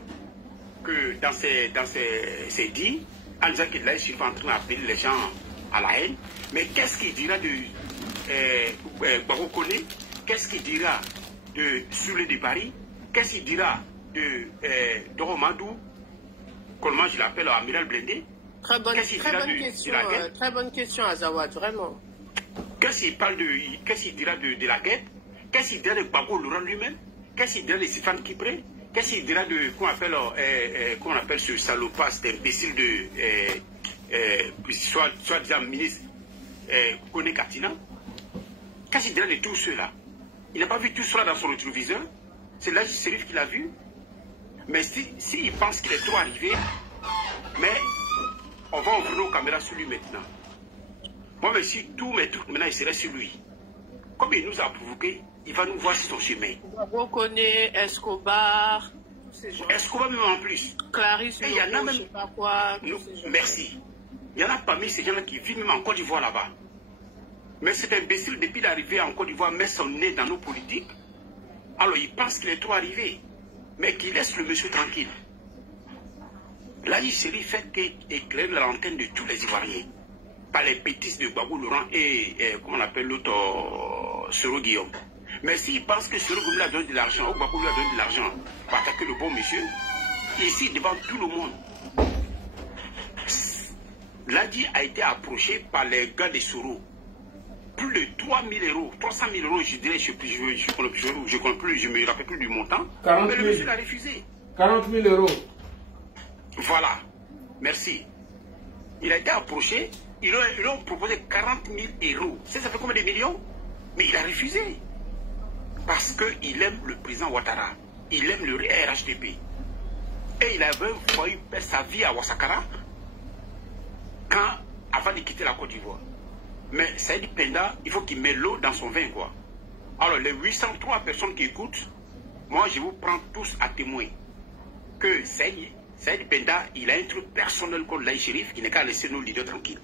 que dans ses dits, en disant que Ladi Chérif est en train d'appeler les gens à la haine, mais qu'est-ce qu'il dira de Gbagbo Koné? Qu'est-ce qu'il dira de Soulé de Paris? Qu'est-ce qu'il dira de Doro Madou? Comment je l'appelle, Amiral Blindé? Très bonne question, Azawad, vraiment. Qu'est-ce qu'il dira de la guerre? Qu'est-ce qu'il dira de Gbagbo Laurent lui-même? Qu'est-ce qu'il dira de Stéphane Kipré? Qu'est-ce qu'il dira de qu'on appelle ce salopard, cet imbécile de soi-disant ministre Koné Katina? Qu'est-ce qu'il dira de tout cela? Il n'a pas vu tout cela dans son rétroviseur. C'est là Chérif qui l'a vu. Mais s'il pense qu'il est trop arrivé, mais on va ouvrir nos caméras sur lui maintenant. Moi, mais si tous mes trucs maintenant, il serait sur lui. Comme il nous a provoqué, il va nous voir sur son chemin. On connaît Escobar, tous ces gens. Escobar même en plus. Clarisse, il y en a même. Je sais pas quoi. Merci. Il y en a parmi ces gens-là qui vivent même en Côte d'Ivoire là-bas. Mais cet imbécile, depuis l'arrivée en Côte d'Ivoire, met son nez dans nos politiques. Alors il pense qu'il est trop arrivé. Mais qu'il laisse le monsieur tranquille. Là, il s'est fait éclairer la lanterne de tous les Ivoiriens. Par les bêtises de Gbagbo Laurent et comment on appelle l'autre, Soro Guillaume. Mais s'il pense que Soro Guillaume lui a donné de l'argent, ou Gbagbo lui a donné de l'argent pour attaquer le bon monsieur, ici, devant tout le monde, Ladi a été approché par les gars de Soro. Plus de 3 000 euros, 300 000 euros, je dirais, je ne me rappelle plus du montant. 40 000. Mais le monsieur l'a refusé. 40 000 euros. Voilà. Merci. Il a été approché, ils lui ont proposé 40 000 euros. Ça fait combien de millions? Mais il a refusé. Parce qu'il aime le président Ouattara. Il aime le RHDP. Et il avait failli perdre sa vie à Ouassakara avant de quitter la Côte d'Ivoire. Mais Saïd Penda, il faut qu'il mette l'eau dans son vin, quoi. Alors, les 803 personnes qui écoutent, moi, je vous prends tous à témoin que Saïd Penda, il a un truc personnel contre Laye Chérif qui n'est qu'à laisser nos leaders tranquilles.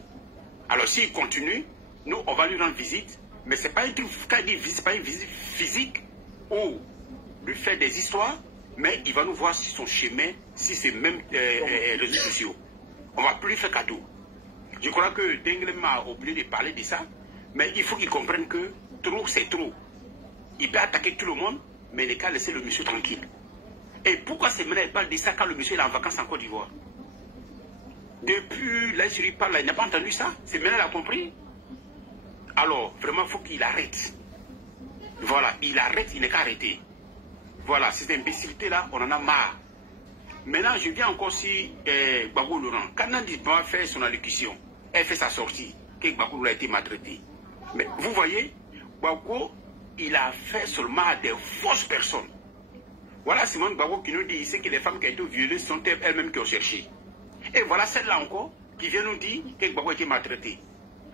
Alors, s'il continue, nous, on va lui rendre visite, mais ce n'est pas un truc, quand il dit visite, pas une visite physique ou lui faire des histoires, mais il va nous voir sur son chemin, si c'est même réseaux sociaux. On ne va plus lui faire cadeau. Je crois que Dengle m'a oublié de parler de ça, mais il faut qu'il comprenne que trop, c'est trop. Il peut attaquer tout le monde, mais il n'est qu'à laisser le monsieur tranquille. Et pourquoi c'est maintenant il parle de ça quand le monsieur est en vacances en Côte d'Ivoire? Depuis là, il parle, il n'a pas entendu ça. C'est maintenant qu'il a compris. Alors, vraiment, il faut qu'il arrête. Voilà, il arrête, il n'est qu'à arrêter. Voilà, cette imbécilité-là, on en a marre. Maintenant, je viens encore sur Gbagbo Laurent. Quand Nadi Bamba fait son allocution, elle fait sa sortie, que Gbagbo a été maltraité. Mais vous voyez, Gbagbo, il a fait seulement à des fausses personnes. Voilà Simone Gbagbo qui nous dit ici que les femmes qui ont été violées sont elles-mêmes qui ont cherché. Et voilà celle-là encore qui vient nous dire que Gbagbo a été maltraité.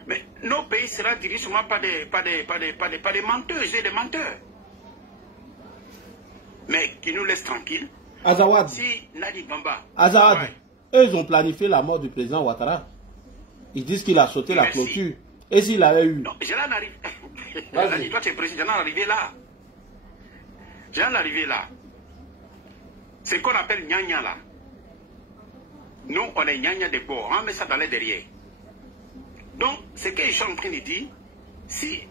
Mais nos pays sera dirigé seulement par des menteuses et des menteurs. Mais qui nous laissent tranquilles. Azawad. Si Nadi Bamba. Azawad. Ouais. Eux, ils ont planifié la mort du président Ouattara. Ils disent qu'il a sauté la clôture. Et s'il avait eu. Non, je l'en arrive. Toi, tu es président, j'en arrivé là. J'en arrivé là. C'est ce qu'on appelle Nyanya là. Nous, on est Nyanya de bord. On met ça dans les derrière. Donc, ce que je suis en train de dire, si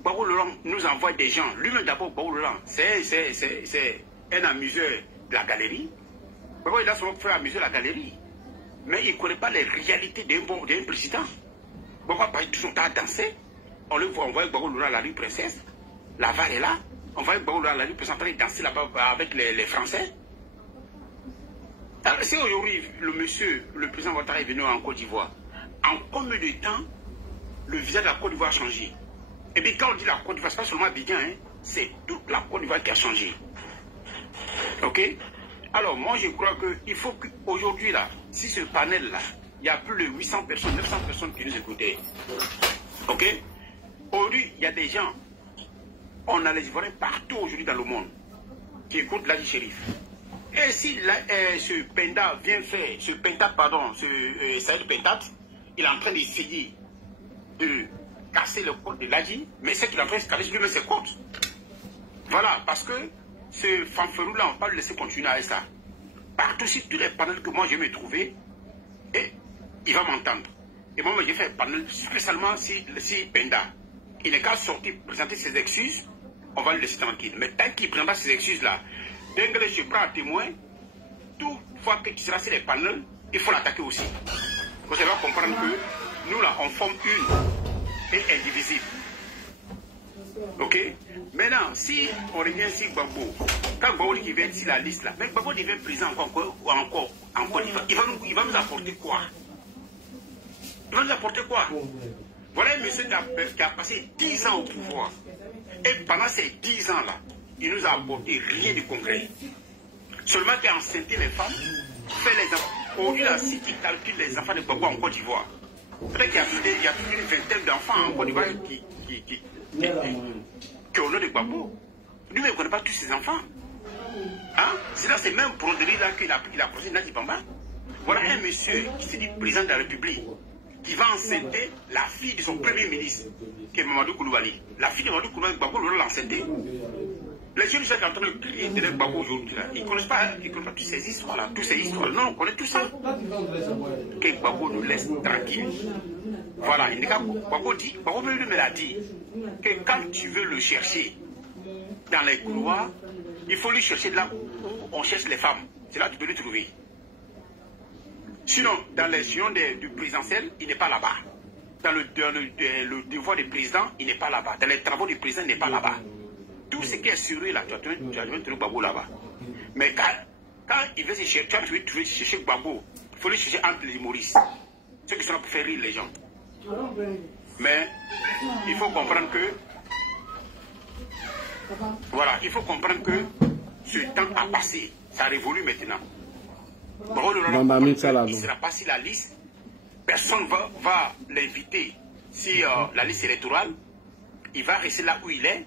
Gbagbo Laurent nous envoie des gens, lui-même d'abord, Gbagbo Laurent, c'est un amuseur de la galerie. Gbagbo, il a souvent fait amuser la galerie. Mais il ne connaît pas les réalités d'un président. Gbagbo a passé tout son temps à danser. On le voit, on voit Gbagbo Laurent à la rue Princesse. La VAR est là. On voit Gbagbo Laurent à la rue Princesse en train de danser là-bas avec les Français. Alors, si aujourd'hui, le président Ouattara est venu en Côte d'Ivoire, en combien de temps le visage de la Côte d'Ivoire a changé? Et puis quand on dit la Côte d'Ivoire, ce n'est pas seulement Abidjan, hein, c'est toute la Côte d'Ivoire qui a changé. Ok? Alors moi je crois qu'il faut qu'aujourd'hui là, si ce panel là, il y a plus de 800 personnes, 900 personnes qui nous écoutaient. Ok? Aujourd'hui, il y a des gens, on a les Ivoiriens partout aujourd'hui dans le monde, qui écoutent Ladji Chérif. Et si ce Penda vient faire, Saïd Pentat, il est en train d'essayer de casser le code de Ladji, mais c'est qu'il est en train de casser lui-même ses codes. Voilà, parce que ce fanferou-là, on ne va pas le laisser continuer avec ça. Partout, sur tous les panels que moi je vais trouver, et il va m'entendre. Et moi, j'ai fait un panel spécialement si Penda. Il n'est qu'à sortir, présenter ses excuses, on va le laisser tranquille. Mais tant qu'il ne prend pas ses excuses-là, dès que je prends un témoin, toute fois que tu seras sur les panels, il faut l'attaquer aussi. Vous allez comprendre que nous, là, on forme une et indivisible. Ok? Maintenant, si on revient sur Gbagbo, quand Gbagbo dit qu'il vient sur la liste là, mais Gbagbo devient président encore, il va nous apporter quoi? Il va nous apporter quoi? Voilà un monsieur qui a passé 10 ans au pouvoir. Et pendant ces 10 ans là, il nous a apporté rien de concret. Seulement qu'il a enceinté les femmes, fait les enfants. Aujourd'hui, là, si tu calcules les enfants de Gbagbo en Côte d'Ivoire, peut-être qu'il y a plus d'une vingtaine d'enfants en Côte d'Ivoire qui ont le nom de Gbagbo. Lui, il ne connaît pas tous ses enfants. Hein? C'est là, c'est même broderie là qu'il a posé Nadi Bamba. Voilà un monsieur qui se dit président de la République, qui va enceinter la fille de son premier ministre, qui est Mamadou Koulibaly. La fille de Mamadou Koulibaly, Gbagbo l'a enceinté. Les jeunes sont en train de crier de Gbagbo aujourd'hui. Ils ne connaissent pas toutes ces histoires-là. Toutes ces histoires. Non, on connaît tout ça. Que Gbagbo nous laisse tranquille. Voilà. Gbagbo dit, Gbagbo me l'a dit, que quand tu veux le chercher dans les couloirs, il faut le chercher là où on cherche les femmes. C'est là que tu peux le trouver. Sinon, dans les unions du présidentiel, il n'est pas là-bas. Dans le devoir du président, il n'est pas là-bas. Dans les travaux du président, il n'est pas là-bas. Tout ce qui est sur lui là, tu as trouvé Gbagbo là-bas. Mais quand il veut se chercher, tu veux chercher Gbagbo, il faut le chercher entre les humoristes. Ceux qui sont là pour faire rire les gens. Mais il faut comprendre que voilà, il faut comprendre que ce temps a passé. Ça révolue maintenant. Il ne sera pas sur la liste. Personne ne va l'inviter sur la liste électorale. Il va rester là où il est.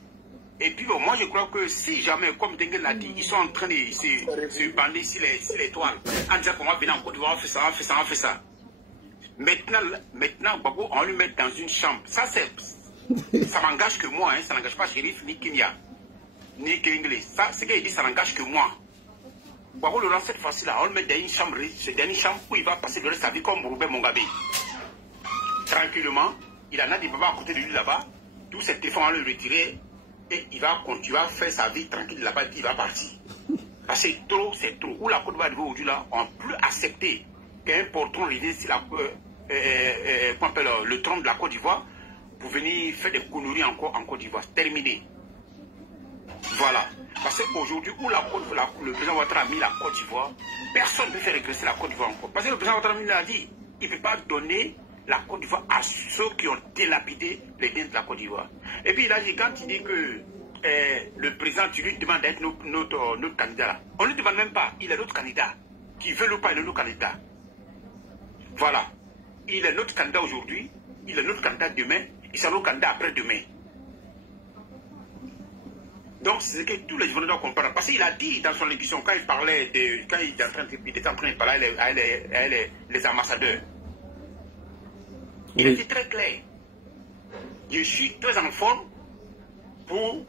Et puis bon, moi je crois que si jamais, comme Dengue l'a dit, ils sont en train de se bander sur les toiles, en disant qu'on va venir en Côte d'Ivoire, on fait ça, on fait ça, on fait ça. Maintenant, Gbagbo, on va lui mettre dans une chambre. Ça m'engage que moi, hein, ça n'engage pas Chérif, ni Kimia, ni Kingli. Ça, ce qu'il dit, ça n'engage que moi. Gbagbo Laurent, cette fois-ci-là, on le met dans une chambre, c'est dans une chambre où il va passer le reste de sa vie comme Robert Mugabe. Tranquillement, il en a des babas à côté de lui là-bas, tous ces téléphones, on va le retirer. Et il va continuer à faire sa vie tranquille là-bas, il va partir. Parce que c'est trop. Où la Côte d'Ivoire aujourd'hui là, on ne peut plus accepter qu'un portron revienne sur le trône de la Côte d'Ivoire pour venir faire des conneries encore en Côte d'Ivoire. Terminé. Voilà. Parce qu'aujourd'hui, où le président Ouattara a mis la Côte d'Ivoire, personne ne peut faire régresser la Côte d'Ivoire encore. Parce que le président Ouattara l'a dit, il ne peut pas donner la Côte d'Ivoire à ceux qui ont délapidé les biens de la Côte d'Ivoire. Et puis il a dit, quand il dit que le président, tu lui demandes d'être notre candidat là, on ne lui demande même pas, il est notre candidat. Qu'il veut ou pas, il est notre candidat. Voilà. Il est notre candidat aujourd'hui, il est notre candidat demain, il sera notre candidat après-demain. Donc c'est ce que tous les journalistes doivent comprendre. Parce qu'il a dit dans son émission, quand il parlait de. Quand il était en train de parler à les ambassadeurs, il était très clair. Je suis très en forme pour.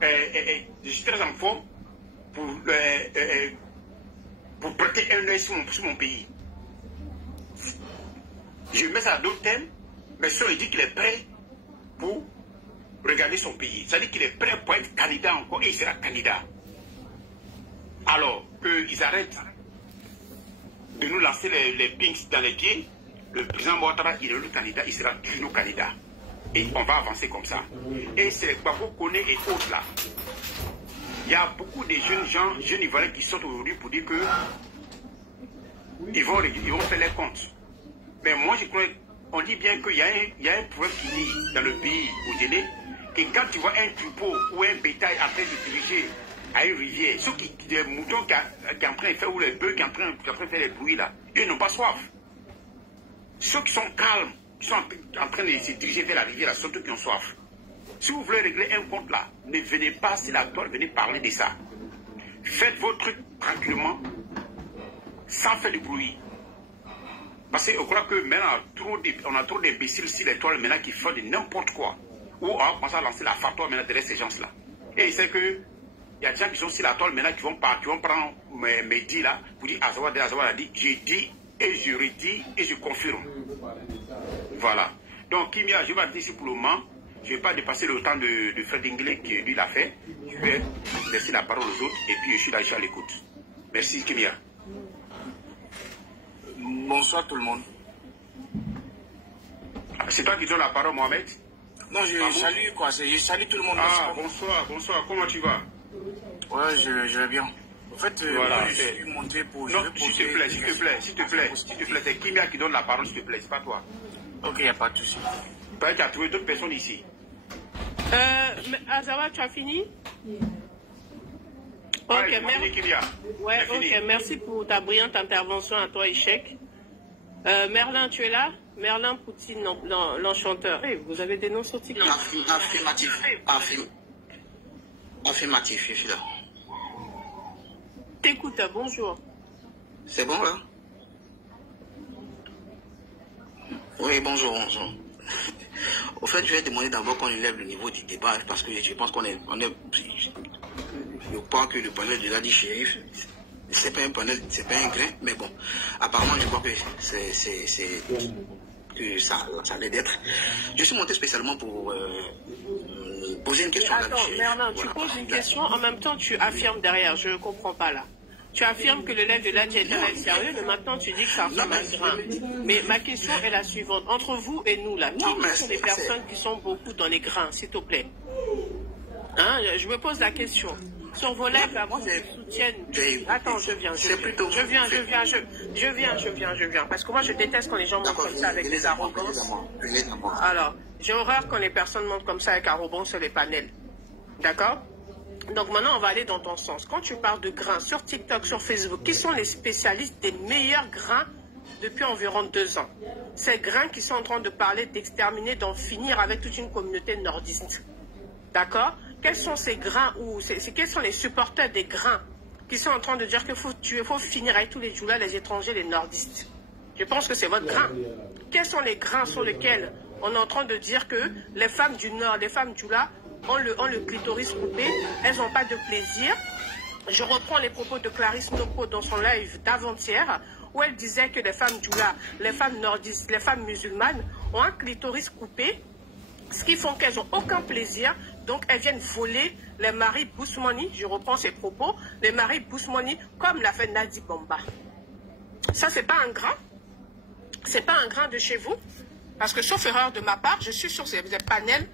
Je suis très en forme pour prêter un œil sur mon pays. Je mets ça à d'autres thèmes, mais si on dit qu'il est prêt pour regarder son pays, ça veut dire qu'il est prêt pour être candidat encore et il sera candidat. Alors qu'ils arrêtent de nous lancer les pinks dans les pieds, le président Ouattara, il est le candidat, il sera toujours candidat. Et on va avancer comme ça. Et c'est Bako Koné et autres là. Il y a beaucoup de jeunes Ivoiriens qui sortent aujourd'hui pour dire que ils vont faire les comptes. Mais moi, je crois qu'on dit bien qu'il y a un problème qui dit dans le pays au Djélé, que quand tu vois un troupeau ou un bétail en train de diriger à une rivière, ceux des moutons qui sont en train de faire, ou les bœufs qui sont en train de faire les bruits là, ils n'ont pas soif. Ceux qui sont calmes, qui sont en train de se diriger vers la rivière là, sont ceux qui ont soif. Si vous voulez régler un compte là, ne venez pas sur la toile, venez parler de ça. Faites vos trucs tranquillement, sans faire du bruit. Parce qu'on croit que maintenant, on a trop d'imbéciles sur les toiles maintenant qui font de n'importe quoi. Ou on va commencer à lancer la fatwa maintenant derrière ces gens-là. Et c'est que il y a des gens qui sont sur la toile maintenant qui vont prendre mes dits là pour dire Azawad a dit, j'ai dit et je redis et je confirme. Voilà. Donc Kimia, je vais dire ici pour le moment, je ne vais pas dépasser le temps de Fred Inglé qui lui l'a fait. Je vais laisser la parole aux autres et puis je suis là, je suis à l'écoute. Merci Kimia. Bonsoir tout le monde. C'est toi qui donnes la parole, Mohamed? Non, je salue tout le monde. Ah, bonsoir, comment tu vas? Ouais, je vais bien. En fait, voilà, je suis monté pour... Non, s'il te plaît, c'est Kimia qui donne la parole, s'il te plaît, c'est pas toi. Ok, il n'y a pas de souci. Tu as trouvé d'autres personnes ici. Azawa, tu as fini? Ok, merci pour ta brillante intervention à toi, Ishek. Merlin, tu es là? Merlin Poutine, l'enchanteur. Hey, vous avez des noms sur TikTok? Affirmatif, je suis là. T'écoute, bonjour. C'est bon là? Oui, bonjour. Au fait, je vais demander d'abord qu'on élève le niveau du débat parce que je pense qu'on est je crois que le panel de l'Ali Chérif, c'est pas un panel, c'est pas un grain, mais bon, apparemment je crois que ça allait d'être. Je suis monté spécialement pour poser une question. Attends, Merlin, tu poses une question, en même temps tu affirmes derrière, je ne comprends pas là. Tu affirmes que le lève de l'Adi est sérieux, mais maintenant tu dis que ça ressemble à un grain. Mais ma question est la suivante. Entre vous et nous là, qui sont les personnes qui sont beaucoup dans les grains, s'il te plaît? Hein, je me pose la question. Sur vos lèvres, avant qu'ils soutiennent. Attends, je viens. Parce que moi, je déteste quand les gens montent comme ça avec des arrogances. Alors, j'ai horreur quand les personnes montent comme ça avec arrogance sur les panels. D'accord? Donc maintenant, on va aller dans ton sens. Quand tu parles de grains sur TikTok, sur Facebook, qui sont les spécialistes des meilleurs grains depuis environ 2 ans? Ces grains qui sont en train de parler d'exterminer, d'en finir avec toute une communauté nordiste. D'accord? Quels sont ces grains ou quels sont les supporters des grains qui sont en train de dire qu'il faut finir avec tous les djoulas, les étrangers, les nordistes? Je pense que c'est votre grain. Quels sont les grains sur lesquels on est en train de dire que les femmes du Nord, les femmes djoulas, ont le clitoris coupé, elles n'ont pas de plaisir? Je reprends les propos de Clarisse Noko dans son live d'avant-hier, où elle disait que les femmes djoulas, les femmes nordistes, les femmes musulmanes ont un clitoris coupé, ce qui fait qu'elles n'ont aucun plaisir. Donc, elles viennent voler les maris Bousmani, je reprends ses propos, les maris Bousmani, comme l'a fait Nadi Bomba. Ça, c'est pas un grain? C'est pas un grain de chez vous? Parce que, sauf erreur de ma part, je suis sur ces panels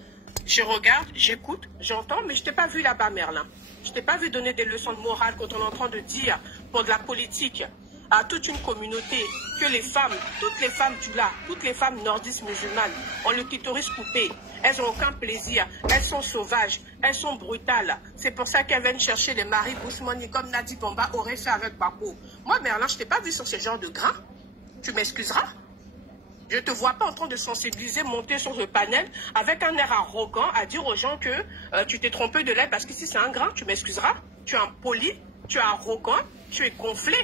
Je regarde, j'écoute, j'entends, mais je t'ai pas vu là-bas, Merlin. Je t'ai pas vu donner des leçons de morale quand on est en train de dire, pour de la politique, à toute une communauté, que les femmes, toutes les femmes du là, toutes les femmes nordistes musulmanes ont le clitoris coupé. Elles n'ont aucun plaisir, elles sont sauvages, elles sont brutales. C'est pour ça qu'elles viennent chercher les maris Bousmani comme Nadi Bomba aurait fait avec Bako. Moi, Merlin, je t'ai pas vu sur ce genre de grain. Tu m'excuseras? Je ne te vois pas en train de sensibiliser, monter sur le panel avec un air arrogant à dire aux gens que tu t'es trompé de l'aide parce qu'ici c'est un grain, tu m'excuseras. Tu es impoli, tu es arrogant, tu es gonflé.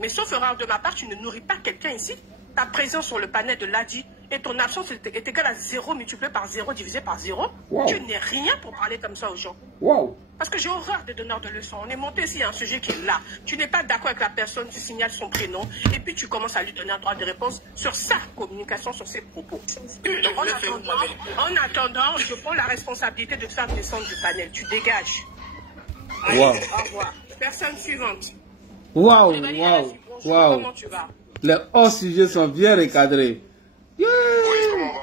Mais sauf erreur de ma part, tu ne nourris pas quelqu'un ici. Ta présence sur le panel de l'ADI et ton absence est égale à 0 multiplié par 0 divisé par 0. Wow. Tu n'es rien pour parler comme ça aux gens. Wow. Parce que j'ai horreur des donneurs de leçons. On est monté ici, il y a un sujet qui est là. Tu n'es pas d'accord avec la personne, tu signales son prénom et puis tu commences à lui donner un droit de réponse sur sa communication, sur ses propos. Donc, en attendant, je prends la responsabilité de te faire descendre du panel. Tu dégages. Allez, wow. Au revoir. Personne suivante. Waouh, waouh, waouh. Comment tu vas? Les hors-sujets sont bien recadrés. Yeah. Oui, comment on va?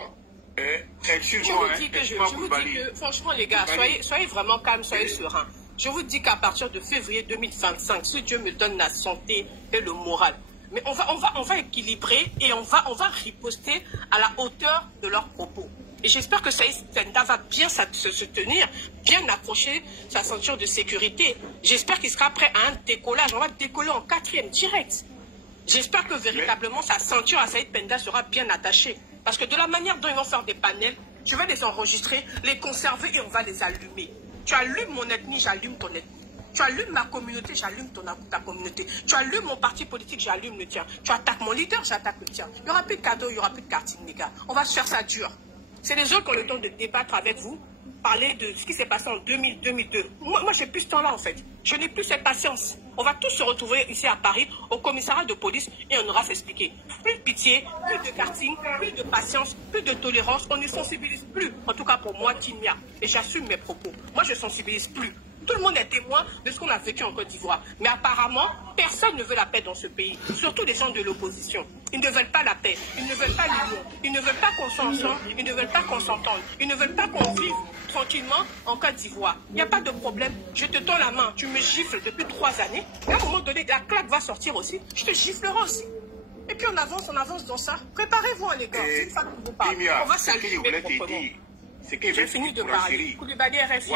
Je vous dis que, franchement, les gars, soyez vraiment calmes, soyez sereins. Je vous dis qu'à partir de février 2025, si Dieu me donne la santé et le moral, mais on va équilibrer et on va riposter à la hauteur de leurs propos. Et j'espère que Saïd Penda va bien se tenir, bien accrocher sa ceinture de sécurité. J'espère qu'il sera prêt à un décollage. On va décoller en 4e direct. J'espère que véritablement sa ceinture à Saïd Penda sera bien attachée. Parce que de la manière dont ils vont faire des panels, je vais les enregistrer, les conserver et on va les allumer. Tu allumes mon ethnie, j'allume ton ethnie. Tu allumes ma communauté, j'allume ta communauté. Tu allumes mon parti politique, j'allume le tien. Tu attaques mon leader, j'attaque le tien. Il n'y aura plus de cadeaux, il n'y aura plus de karting, les gars. On va se faire ça dur. C'est les autres qui ont le temps de débattre avec vous, parler de ce qui s'est passé en 2000-2002. Moi j'ai plus ce temps-là, en fait. Je n'ai plus cette patience. On va tous se retrouver ici à Paris, au commissariat de police, et on aura s'expliquer. Plus de pitié, plus de karting, plus de patience, plus de tolérance. On ne sensibilise plus. En tout cas pour moi, Timia. Et j'assume mes propos. Moi, je ne sensibilise plus. Tout le monde est témoin de ce qu'on a vécu en Côte d'Ivoire. Mais apparemment, personne ne veut la paix dans ce pays. Surtout les gens de l'opposition. Ils ne veulent pas la paix. Ils ne veulent pas l'union. Ils ne veulent pas qu'on s'ensemble. Ils ne veulent pas qu'on s'entende. Ils ne veulent pas qu'on vive tranquillement en Côte d'Ivoire. Il n'y a pas de problème. Je te tends la main. Tu me gifles depuis 3 années. Et à un moment donné, la claque va sortir aussi. Je te giflerai aussi. Et puis on avance dans ça. Préparez-vous, les gars. C'est une fois que vous parlez. On va s'allumer proprement. J'ai fini de parler. Koulibaly RFI,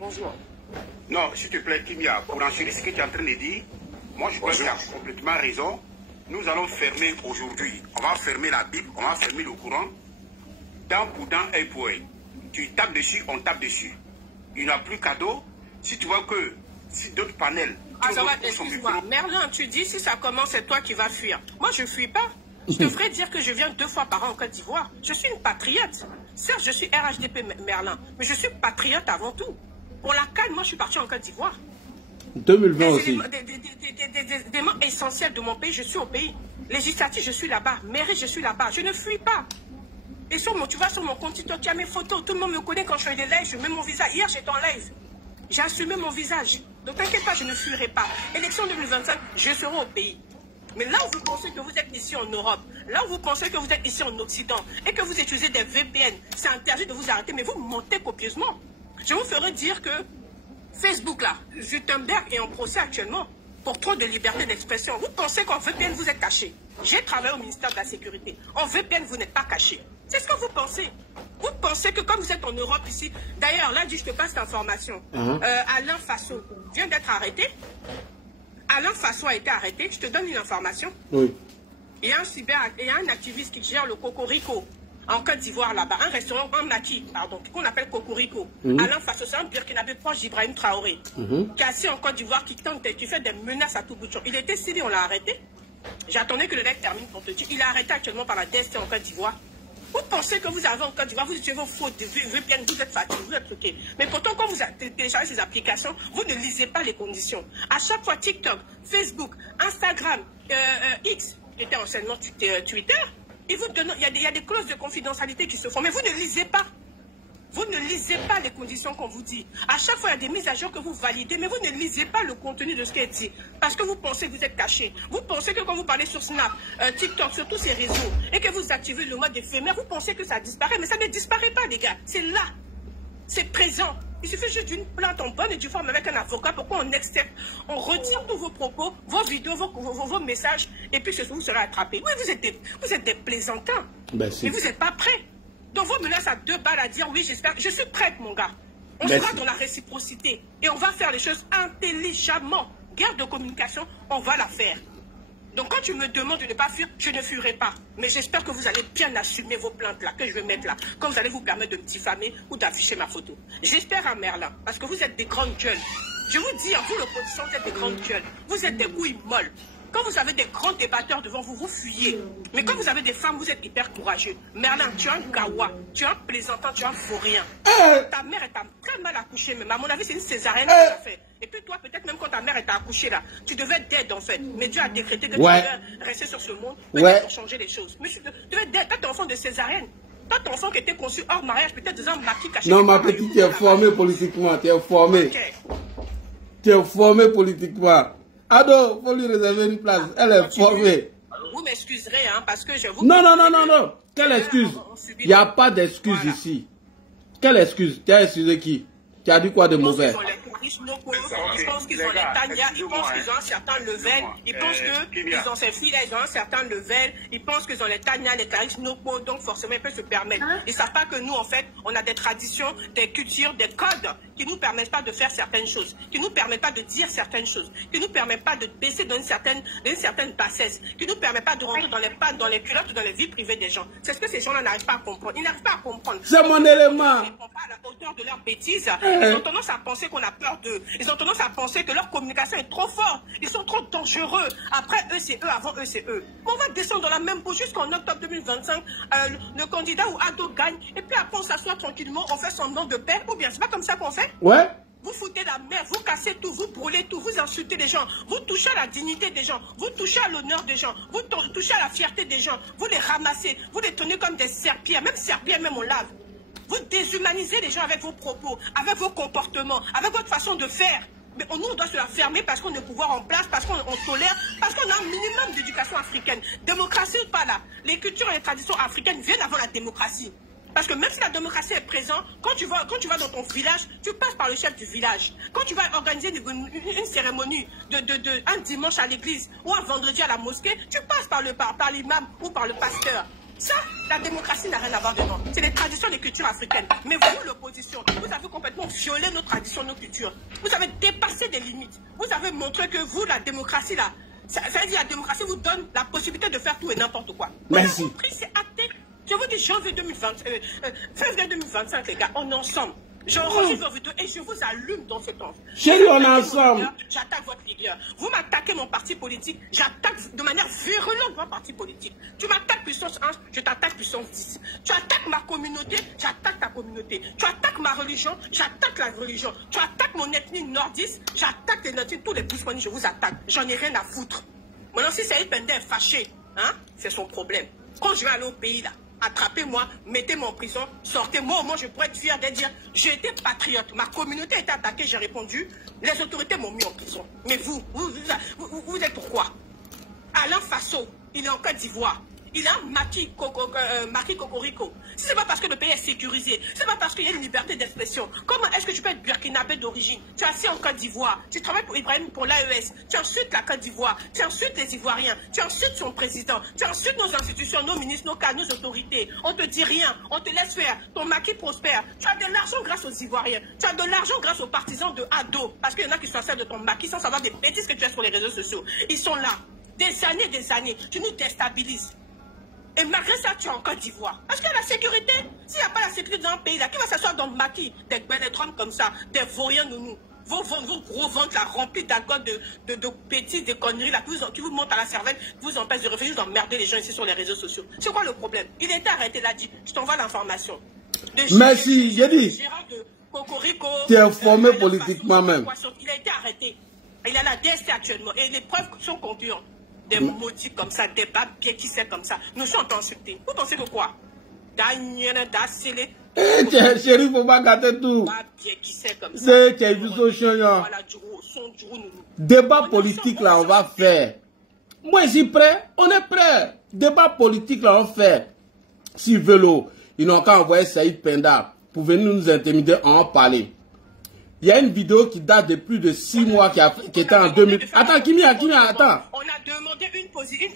bonjour. Non, s'il te plaît, Kimia, pour enchaîner ce que tu es en train de dire, moi je crois que tu as complètement raison. Nous allons fermer aujourd'hui. On va fermer la Bible, on va fermer le Coran. Dent pour dent, œil pour œil. Tu tapes dessus, on tape dessus. Il n'y a plus cadeau. Si tu vois que si d'autres panels... Ah, ça va, excuse-moi. Merlin, tu dis si ça commence, c'est toi qui vas fuir. Moi, je ne fuis pas. Je devrais dire que je viens 2 fois par an en Côte d'Ivoire. Je suis une patriote. Certes, je suis RHDP Merlin, mais je suis patriote avant tout. Pour la calme, moi je suis parti en Côte d'Ivoire. 2020 aussi. Des éléments essentiels de mon pays, je suis au pays. Législatif, je suis là-bas. Mairie, je suis là-bas. Je ne fuis pas. Et tu vas sur mon compte TikTok, tu as mes photos. Tout le monde me connaît quand je fais des lives. Je mets mon visage. Hier, j'étais en live. J'ai assumé mon visage. Donc t'inquiète pas, je ne fuirai pas. Élection 2025, je serai au pays. Mais là où vous pensez que vous êtes ici en Europe, là où vous pensez que vous êtes ici en Occident et que vous utilisez des VPN, c'est interdit de vous arrêter, mais vous mentez copieusement. Je vous ferai dire que Facebook, là, Gutenberg est en procès actuellement pour trop de liberté d'expression. Vous pensez qu'en VPN, vous êtes caché. J'ai travaillé au ministère de la Sécurité. En VPN, vous n'êtes pas caché. C'est ce que vous pensez. Vous pensez que comme vous êtes en Europe ici... D'ailleurs, là, je te passe l'information. Alain Fasso vient d'être arrêté. Alain Fasso a été arrêté. Je te donne une information. Oui. Il y a un activiste qui gère le Cocorico en Côte d'Ivoire là-bas, un restaurant en maquis, pardon, qu'on appelle Cocorico. Alain Fasso, c'est un Burkinabé proche d'Ibrahim Traoré, qui est assis en Côte d'Ivoire, qui fait des menaces à tout bout de champ. Il était civil, on l'a arrêté. J'attendais que le live termine pour te dire. Il est arrêté actuellement par la DST en Côte d'Ivoire. Vous pensez que vous avez en Côte d'Ivoire, vous utilisez vos fautes de VPN, vous êtes fatigué, vous êtes bloqué. Mais pourtant, quand vous téléchargez ces applications, vous ne lisez pas les conditions. À chaque fois, TikTok, Facebook, Instagram, X, qui était anciennement Twitter, il y a des clauses de confidentialité qui se font, mais vous ne lisez pas. Vous ne lisez pas les conditions qu'on vous dit. À chaque fois, il y a des mises à jour que vous validez, mais vous ne lisez pas le contenu de ce qui est dit. Parce que vous pensez que vous êtes caché. Vous pensez que quand vous parlez sur Snap, TikTok, sur tous ces réseaux, et que vous activez le mode éphémère, vous pensez que ça disparaît. Mais ça ne disparaît pas, les gars. C'est là. C'est présent. Il suffit juste d'une plainte en bonne et due forme avec un avocat. Pourquoi on accepte, on retire tous vos propos, vos vidéos, vos messages, et puis vous serez attrapés. Oui, vous êtes des plaisantins. Ben, mais vous n'êtes pas prêts. Donc vous me laissez à 2 balles à dire oui, j'espère. Je suis prête, mon gars. On sera dans la réciprocité. Et on va faire les choses intelligemment. Guerre de communication, on va la faire. Donc quand tu me demandes de ne pas fuir, je ne fuirai pas. Mais j'espère que vous allez bien assumer vos plaintes là, que je vais mettre là. Quand vous allez vous permettre de me diffamer ou d'afficher ma photo. J'espère à Merlin, parce que vous êtes des grandes gueules. Je vous dis, vous l'opposition, vous êtes des grandes gueules. Vous êtes des couilles molles. Quand vous avez des grands débatteurs devant vous, vous fuyez. Mais quand vous avez des femmes, vous êtes hyper courageux. Merlin, tu es un gawa, tu es un plaisantant, tu es un vaurien. Ta mère est très mal accouchée, mais à mon avis, c'est une césarienne qu'elle a fait. Et puis toi, peut-être même quand ta mère est accouchée là, tu devais être dead en fait. Mais Dieu a décrété que tu devais rester sur ce monde pour changer les choses. Mais tu devais être dead. Toi, t'es enfant de césarienne. Toi, ton enfant qui était conçu hors mariage, peut-être dans un maquis caché. Non, ma petite, tu es formée politiquement. Tu es formée. Tu es formée politiquement. Ado, il faut lui réserver une place. Elle est formée. Vous m'excuserez, hein, parce que je vous... Non. Quelle excuse? Il n'y a pas d'excuse ici. Quelle excuse? Tu as excusé qui? Tu as dit quoi de mauvais? Ils pensent qu'ils ont les Tania, ils pensent qu'ils ont un certain level, ils pensent qu'ils ont ces filles-là, ils ont un certain level, ils pensent qu'ils ont les Tania, les Caris Nopo, donc forcément ils peuvent se permettre. Ils ne savent pas que nous, en fait, on a des traditions, des cultures, des codes qui ne nous permettent pas de faire certaines choses, qui ne nous permettent pas de dire certaines choses, qui ne nous permettent pas de baisser dans une certaine bassesse, qui ne nous permettent pas de rentrer dans les pattes, dans les culottes, dans les vies privées des gens. C'est ce que ces gens-là n'arrivent pas à comprendre. Ils n'arrivent pas à comprendre. C'est mon élément. Ils ne sont pas à la hauteur de leurs bêtises. Ils ont tendance à penser qu'on a peur d'eux. Ils ont tendance à penser que leur communication est trop forte. Ils sont trop dangereux. Après eux, c'est eux. Avant eux, c'est eux. On va descendre dans la même peau jusqu'en octobre 2025. Le candidat ou Ado gagne. Et puis après, on s'assoit tranquillement. On fait semblant de paix. Ou bien, c'est pas comme ça qu'on fait? Ouais. Vous foutez la merde, vous cassez tout, vous brûlez tout, vous insultez les gens, vous touchez à la dignité des gens, vous touchez à l'honneur des gens, vous touchez à la fierté des gens, vous les ramassez, vous les tenez comme des serpillères, même on lave. Vous déshumanisez les gens avec vos propos, avec vos comportements, avec votre façon de faire. Mais nous, on doit se la fermer parce qu'on a le pouvoir en place, parce qu'on tolère, parce qu'on a un minimum d'éducation africaine. Démocratie ou pas là, les cultures et les traditions africaines viennent avant la démocratie. Parce que même si la démocratie est présente, quand tu vas dans ton village, tu passes par le chef du village. Quand tu vas organiser une cérémonie un dimanche à l'église ou un vendredi à la mosquée, tu passes par l'imam ou par le pasteur. Ça, la démocratie n'a rien à voir dedans. C'est les traditions, les cultures africaines. Mais vous, l'opposition, vous avez complètement violé nos traditions, nos cultures. Vous avez dépassé des limites. Vous avez montré que vous, la démocratie, là, ça veut dire la démocratie vous donne la possibilité de faire tout et n'importe quoi. Merci. On a compris, c'est acté. Je vous dis février 2025, les gars, on est ensemble. J'enregistre vos vidéos et je vous allume dans ce temps. Chérie, on est ensemble. J'attaque votre leader. Vous m'attaquez mon parti politique, j'attaque de manière virulente votre parti politique. Tu m'attaques puissance 1, je t'attaque puissance 10. Tu attaques ma communauté, j'attaque ta communauté. Tu attaques ma religion, j'attaque la religion. Tu attaques mon ethnie nordiste, j'attaque les ethnies, tous les Bousmani, je vous attaque. J'en ai rien à foutre. Maintenant, si Saïd Pende est fâché, hein, c'est son problème. Quand je vais aller au pays là, attrapez-moi, mettez-moi en prison, sortez-moi, au moins je pourrais être fier de dire j'ai été patriote, ma communauté a été attaquée, j'ai répondu, les autorités m'ont mis en prison. Mais vous êtes pourquoi? Alain Faso, il est en Côte d'Ivoire. Il a un maquis cocorico. Si c'est pas parce que le pays est sécurisé, c'est pas parce qu'il y a une liberté d'expression. Comment est-ce que tu peux être burkinabé d'origine? Tu es assis en Côte d'Ivoire, tu travailles pour Ibrahim, pour l'AES, tu insultes la Côte d'Ivoire, tu insultes les Ivoiriens, tu insultes son président, tu insultes nos institutions, nos ministres, nos cas, nos autorités. On te dit rien, on te laisse faire, ton maquis prospère. Tu as de l'argent grâce aux Ivoiriens, tu as de l'argent grâce aux partisans de Ado, parce qu'il y en a qui sont de ton maquis sans savoir des bêtises que tu as sur les réseaux sociaux. Ils sont là, des années, tu nous déstabilises. Et malgré ça, tu es en Côte d'Ivoire. Parce qu'il y a la sécurité. S'il n'y a pas la sécurité dans un pays là, qui va s'asseoir dans le maquis? Des bénétrons comme ça, des vauriens nounous. Vos gros ventres là, remplis d'alcool, de bêtises, de conneries là, qui vous montent à la cervelle, qui vous empêchent de réfléchir, d'emmerder les gens ici sur les réseaux sociaux. C'est quoi le problème? Il était arrêté, là, dit. Je t'envoie l'information. Merci, j'ai dit. Tu es formé politiquement même. Il a été arrêté. Il a la DST actuellement. Et les preuves sont concluantes. Des maudits comme ça, des babes bien qui sait comme ça. Nous sommes insultés. Vous pensez que quoi? Chérie, faut pas gâter tout. Débat politique là, on va faire. Moi, je suis prêt. On est prêt. Débat politique là, on fait. Si vélo, ils n'ont qu'à envoyer Saïd Penda pour venir nous intimider, en parler. Il y a une vidéo qui date de plus de 6 mois qui était en 2000. Attends, Kimia, attends. On a demandé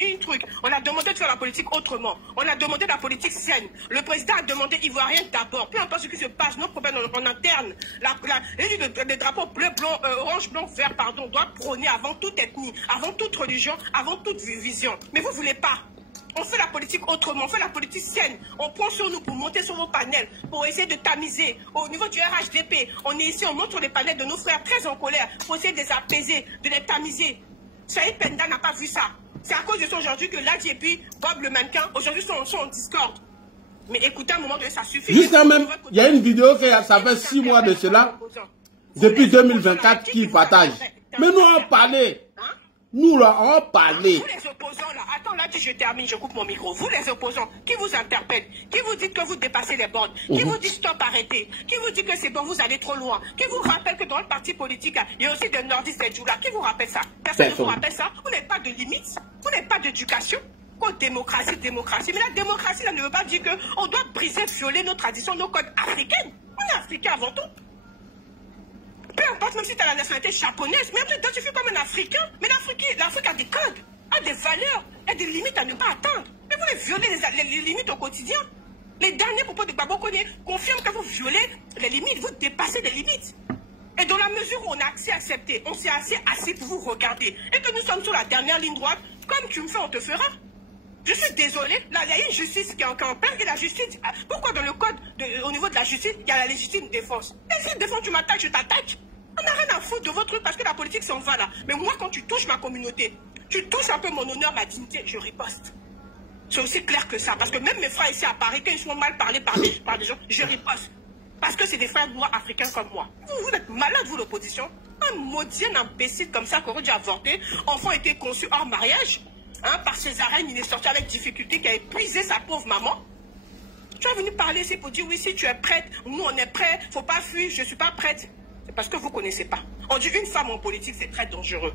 une truc. On a demandé de faire la politique autrement. On a demandé la politique saine. Le président a demandé ivoirien d'abord. Peu importe ce qui se passe, nos problèmes en interne. Le drapeau bleu, blanc, orange, blanc, vert, pardon, doit prôner avant toute ethnie, avant toute religion, avant toute vision. Mais vous ne voulez pas. On fait la politique autrement, on fait la politique saine. On prend sur nous pour monter sur vos panels, pour essayer de tamiser. Au niveau du RHDP, on est ici, on monte sur les panels de nos frères très en colère, pour essayer de les apaiser, de les tamiser. Saïd Penda n'a pas vu ça. C'est à cause de ça aujourd'hui que Ladi et puis Bob le mannequin, aujourd'hui sont en discorde. Mais écoutez, à un moment donné, ça suffit. Juste quand même, il y a une vidéo que ça fait 6 mois de cela, depuis 2024, qui partage. Mais nous on parlait. Nous là, on parlait. Vous les opposants là, attends là, je termine, je coupe mon micro. Vous les opposants, qui vous interpellent, qui vous dites que vous dépassez les bornes, qui vous dit stop, arrêtez, qui vous dit que c'est bon, vous allez trop loin, qui vous rappelle que dans le parti politique, il y a aussi des nordistes et là, qui vous rappelle ça? Personne ne vous rappelle ça. Vous n'avez pas de limites, vous n'avez pas d'éducation. Quoi, démocratie, démocratie. Mais la démocratie là ne veut pas dire qu'on doit briser, violer nos traditions, nos codes africaines. On est africains avant tout. Peu importe, même si tu as la nationalité japonaise, mais tu t'identifies comme un Africain. Mais l'Afrique a des codes, a des valeurs, a des limites à ne pas atteindre. Mais vous les violez les limites au quotidien. Les derniers propos de Gbagbo Koné confirment que vous violez les limites, vous dépassez les limites. Et dans la mesure où on a accès accepté, on s'est assez assis pour vous regarder. Et que nous sommes sur la dernière ligne droite, comme tu me fais, on te fera. Je suis désolé, là, il y a une justice qui est en campagne et la justice. Pourquoi dans le code, au niveau de la justice, il y a la légitime défense? Légitime défense, tu m'attaques, je t'attaque. On n'a rien à foutre de votre truc parce que la politique s'en va là. Mais moi, quand tu touches ma communauté, tu touches un peu mon honneur, ma dignité, je riposte. C'est aussi clair que ça. Parce que même mes frères ici à Paris, quand ils sont mal parlés par des gens, je riposte. Parce que c'est des frères noirs africains comme moi. Vous êtes malade, vous, l'opposition. Un maudit, un imbécile comme ça qui aurait dû avorter. Enfant était conçu hors mariage. Hein, par césarienne, il est sorti avec difficulté, qui a épuisé sa pauvre maman. Tu es venu parler ici pour dire oui, si tu es prête, nous on est prêts, faut pas fuir, je suis pas prête. C'est parce que vous ne connaissez pas. On dit une femme en politique, c'est très dangereux.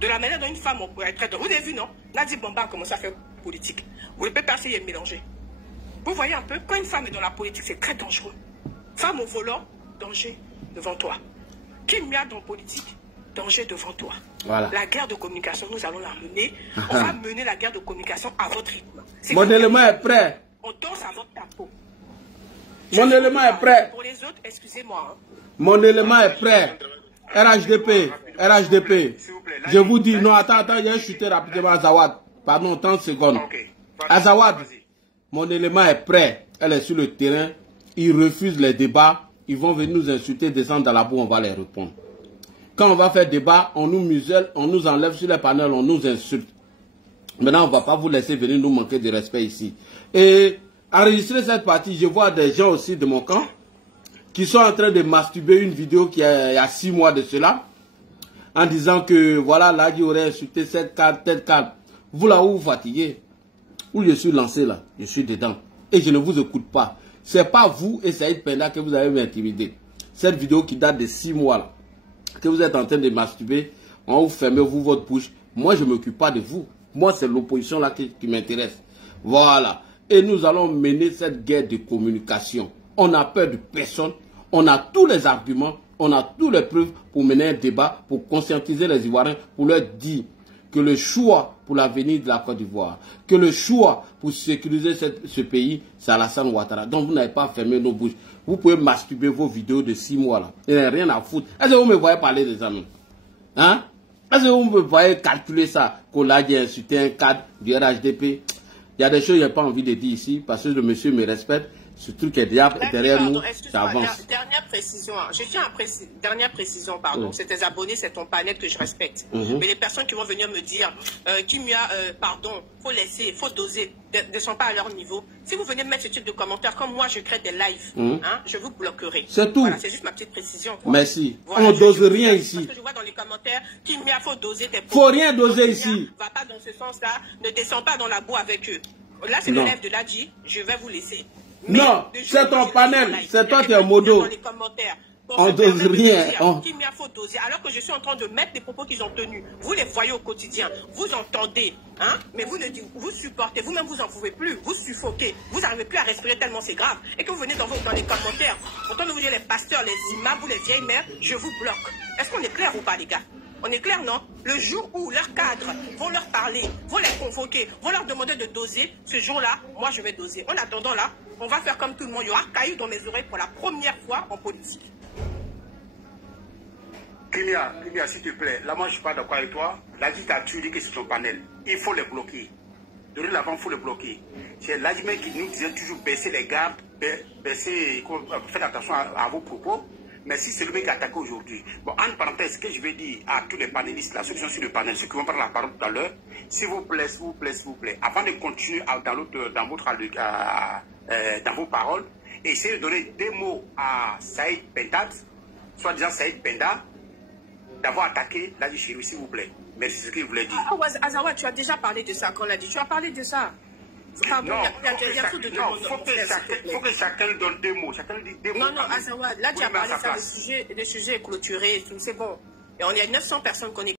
De la manière dont une femme peut être très dangereuse. Vous avez vu, non? Nadi Bamba a commencé à faire politique. Vous ne pouvez pas essayer de mélanger. Vous voyez un peu, quand une femme est dans la politique, c'est très dangereux. Femme au volant, danger devant toi. Kimia dans la politique, danger devant toi. Voilà. La guerre de communication, nous allons la mener. On va mener la guerre de communication à votre rythme. Mon élément est prêt. On danse à votre tempo. Mon élément est prêt. Pour les autres, excusez-moi. Hein. Mon élément est prêt. RHDP. Je vous dis, non, attends, il y a chuté rapidement Azawad. Pardon, 30 secondes. Azawad, mon élément est prêt. Elle est sur le terrain. Ils refusent les débats. Ils vont venir nous insulter, descendre dans la boue, on va les répondre. Quand on va faire débat, on nous muselle, on nous enlève sur les panels, on nous insulte. Maintenant, on ne va pas vous laisser venir nous manquer de respect ici. Et enregistrer cette partie, je vois des gens aussi de mon camp qui sont en train de masturber une vidéo qui a, il y a 6 mois de cela, en disant que voilà, là, il aurait insulté cette carte, telle carte. Vous là où vous fatiguez, où je suis lancé là, je suis dedans. Et je ne vous écoute pas. Ce n'est pas vous et Saïd Penda que vous avez m'intimider. Cette vidéo qui date de 6 mois là, que vous êtes en train de masturber, on vous fermez vous votre bouche. Moi, je ne m'occupe pas de vous. Moi, c'est l'opposition là qui m'intéresse. Voilà. Et nous allons mener cette guerre de communication. On n'a peur de personne. On a tous les arguments. On a toutes les preuves pour mener un débat, pour conscientiser les Ivoiriens, pour leur dire que le choix pour l'avenir de la Côte d'Ivoire, que le choix pour sécuriser ce pays, c'est Alassane Ouattara. Donc vous n'avez pas fermé nos bouches. Vous pouvez masturber vos vidéos de 6 mois là. Il n'y a rien à foutre. Est-ce que vous me voyez parler de ça, non? Hein? Est-ce que vous me voyez calculer ça? Qu'on a insulté un cadre du RHDP? Il y a des choses que je n'ai pas envie de dire ici, parce que le monsieur me respecte. Ce truc est derrière nous, ça avance. Dernière précision, je tiens à dernière précision, pardon. C'est tes abonnés, c'est ton panel que je respecte. Mais les personnes qui vont venir me dire, pardon, faut laisser, faut doser, ne sont pas à leur niveau. Si vous venez mettre ce type de commentaires, comme moi je crée des lives, hein, je vous bloquerai. C'est tout. Voilà, c'est juste ma petite précision. Quoi. Merci. Voilà, on ne dose rien ici. Parce que je vois dans les commentaires, Kimia, faut doser tes faut rien doser ici. Va pas dans ce sens-là, ne descends pas dans la boue avec eux. Là, c'est le live de Ladi, je vais vous laisser. Mais non, c'est ton panel, c'est toi qui es modo. Dans les commentaires, On dose rien. Kimia, faut doser. Alors que je suis en train de mettre les propos qu'ils ont tenus. Vous les voyez au quotidien. Vous entendez. Hein? Mais vous supportez. Vous-même, vous n'en pouvez plus. Vous suffoquez. Vous n'arrivez plus à respirer tellement c'est grave. Et que vous venez dans les commentaires. Autant de vous dire les pasteurs, les imams, vous les vieilles mères, je vous bloque. Est-ce qu'on est clair ou pas, les gars? On est clair, non? Le jour où leurs cadres vont leur parler, vont les convoquer, vont leur demander de doser, ce jour-là, moi, je vais doser. En attendant, là, on va faire comme tout le monde. Il y aura caillou dans mes oreilles pour la première fois en politique. Kimia, s'il te plaît, là, moi, je ne suis pas d'accord avec toi. La dictature dit que c'est son panel. Il faut les bloquer. De l'avant, il faut les bloquer. C'est l'Adjumé qui nous disait toujours baisser les gardes, baisser, faites attention à vos propos. Mais si c'est le mec qui a attaqué aujourd'hui. Bon, en parenthèse, ce que je vais dire à tous les panélistes, la solution sur le panel, ceux qui vont prendre la parole tout à l'heure, s'il vous plaît, avant de continuer dans vos paroles, essayez de donner des mots à Saïd Pentat, soit disant Saïd Penda, d'avoir attaqué la Chérif, s'il vous plaît. Merci, c'est ce qu'il voulait dire. Azawa, tu as déjà parlé de ça quand on l'a dit. Tu as parlé de ça. Non, il faut que chacun donne des mots. Chacun dit des mots. Non, Azawa, là tu as parlé de ça, le sujet est clôturé, c'est bon. Et on est 900 personnes connectées.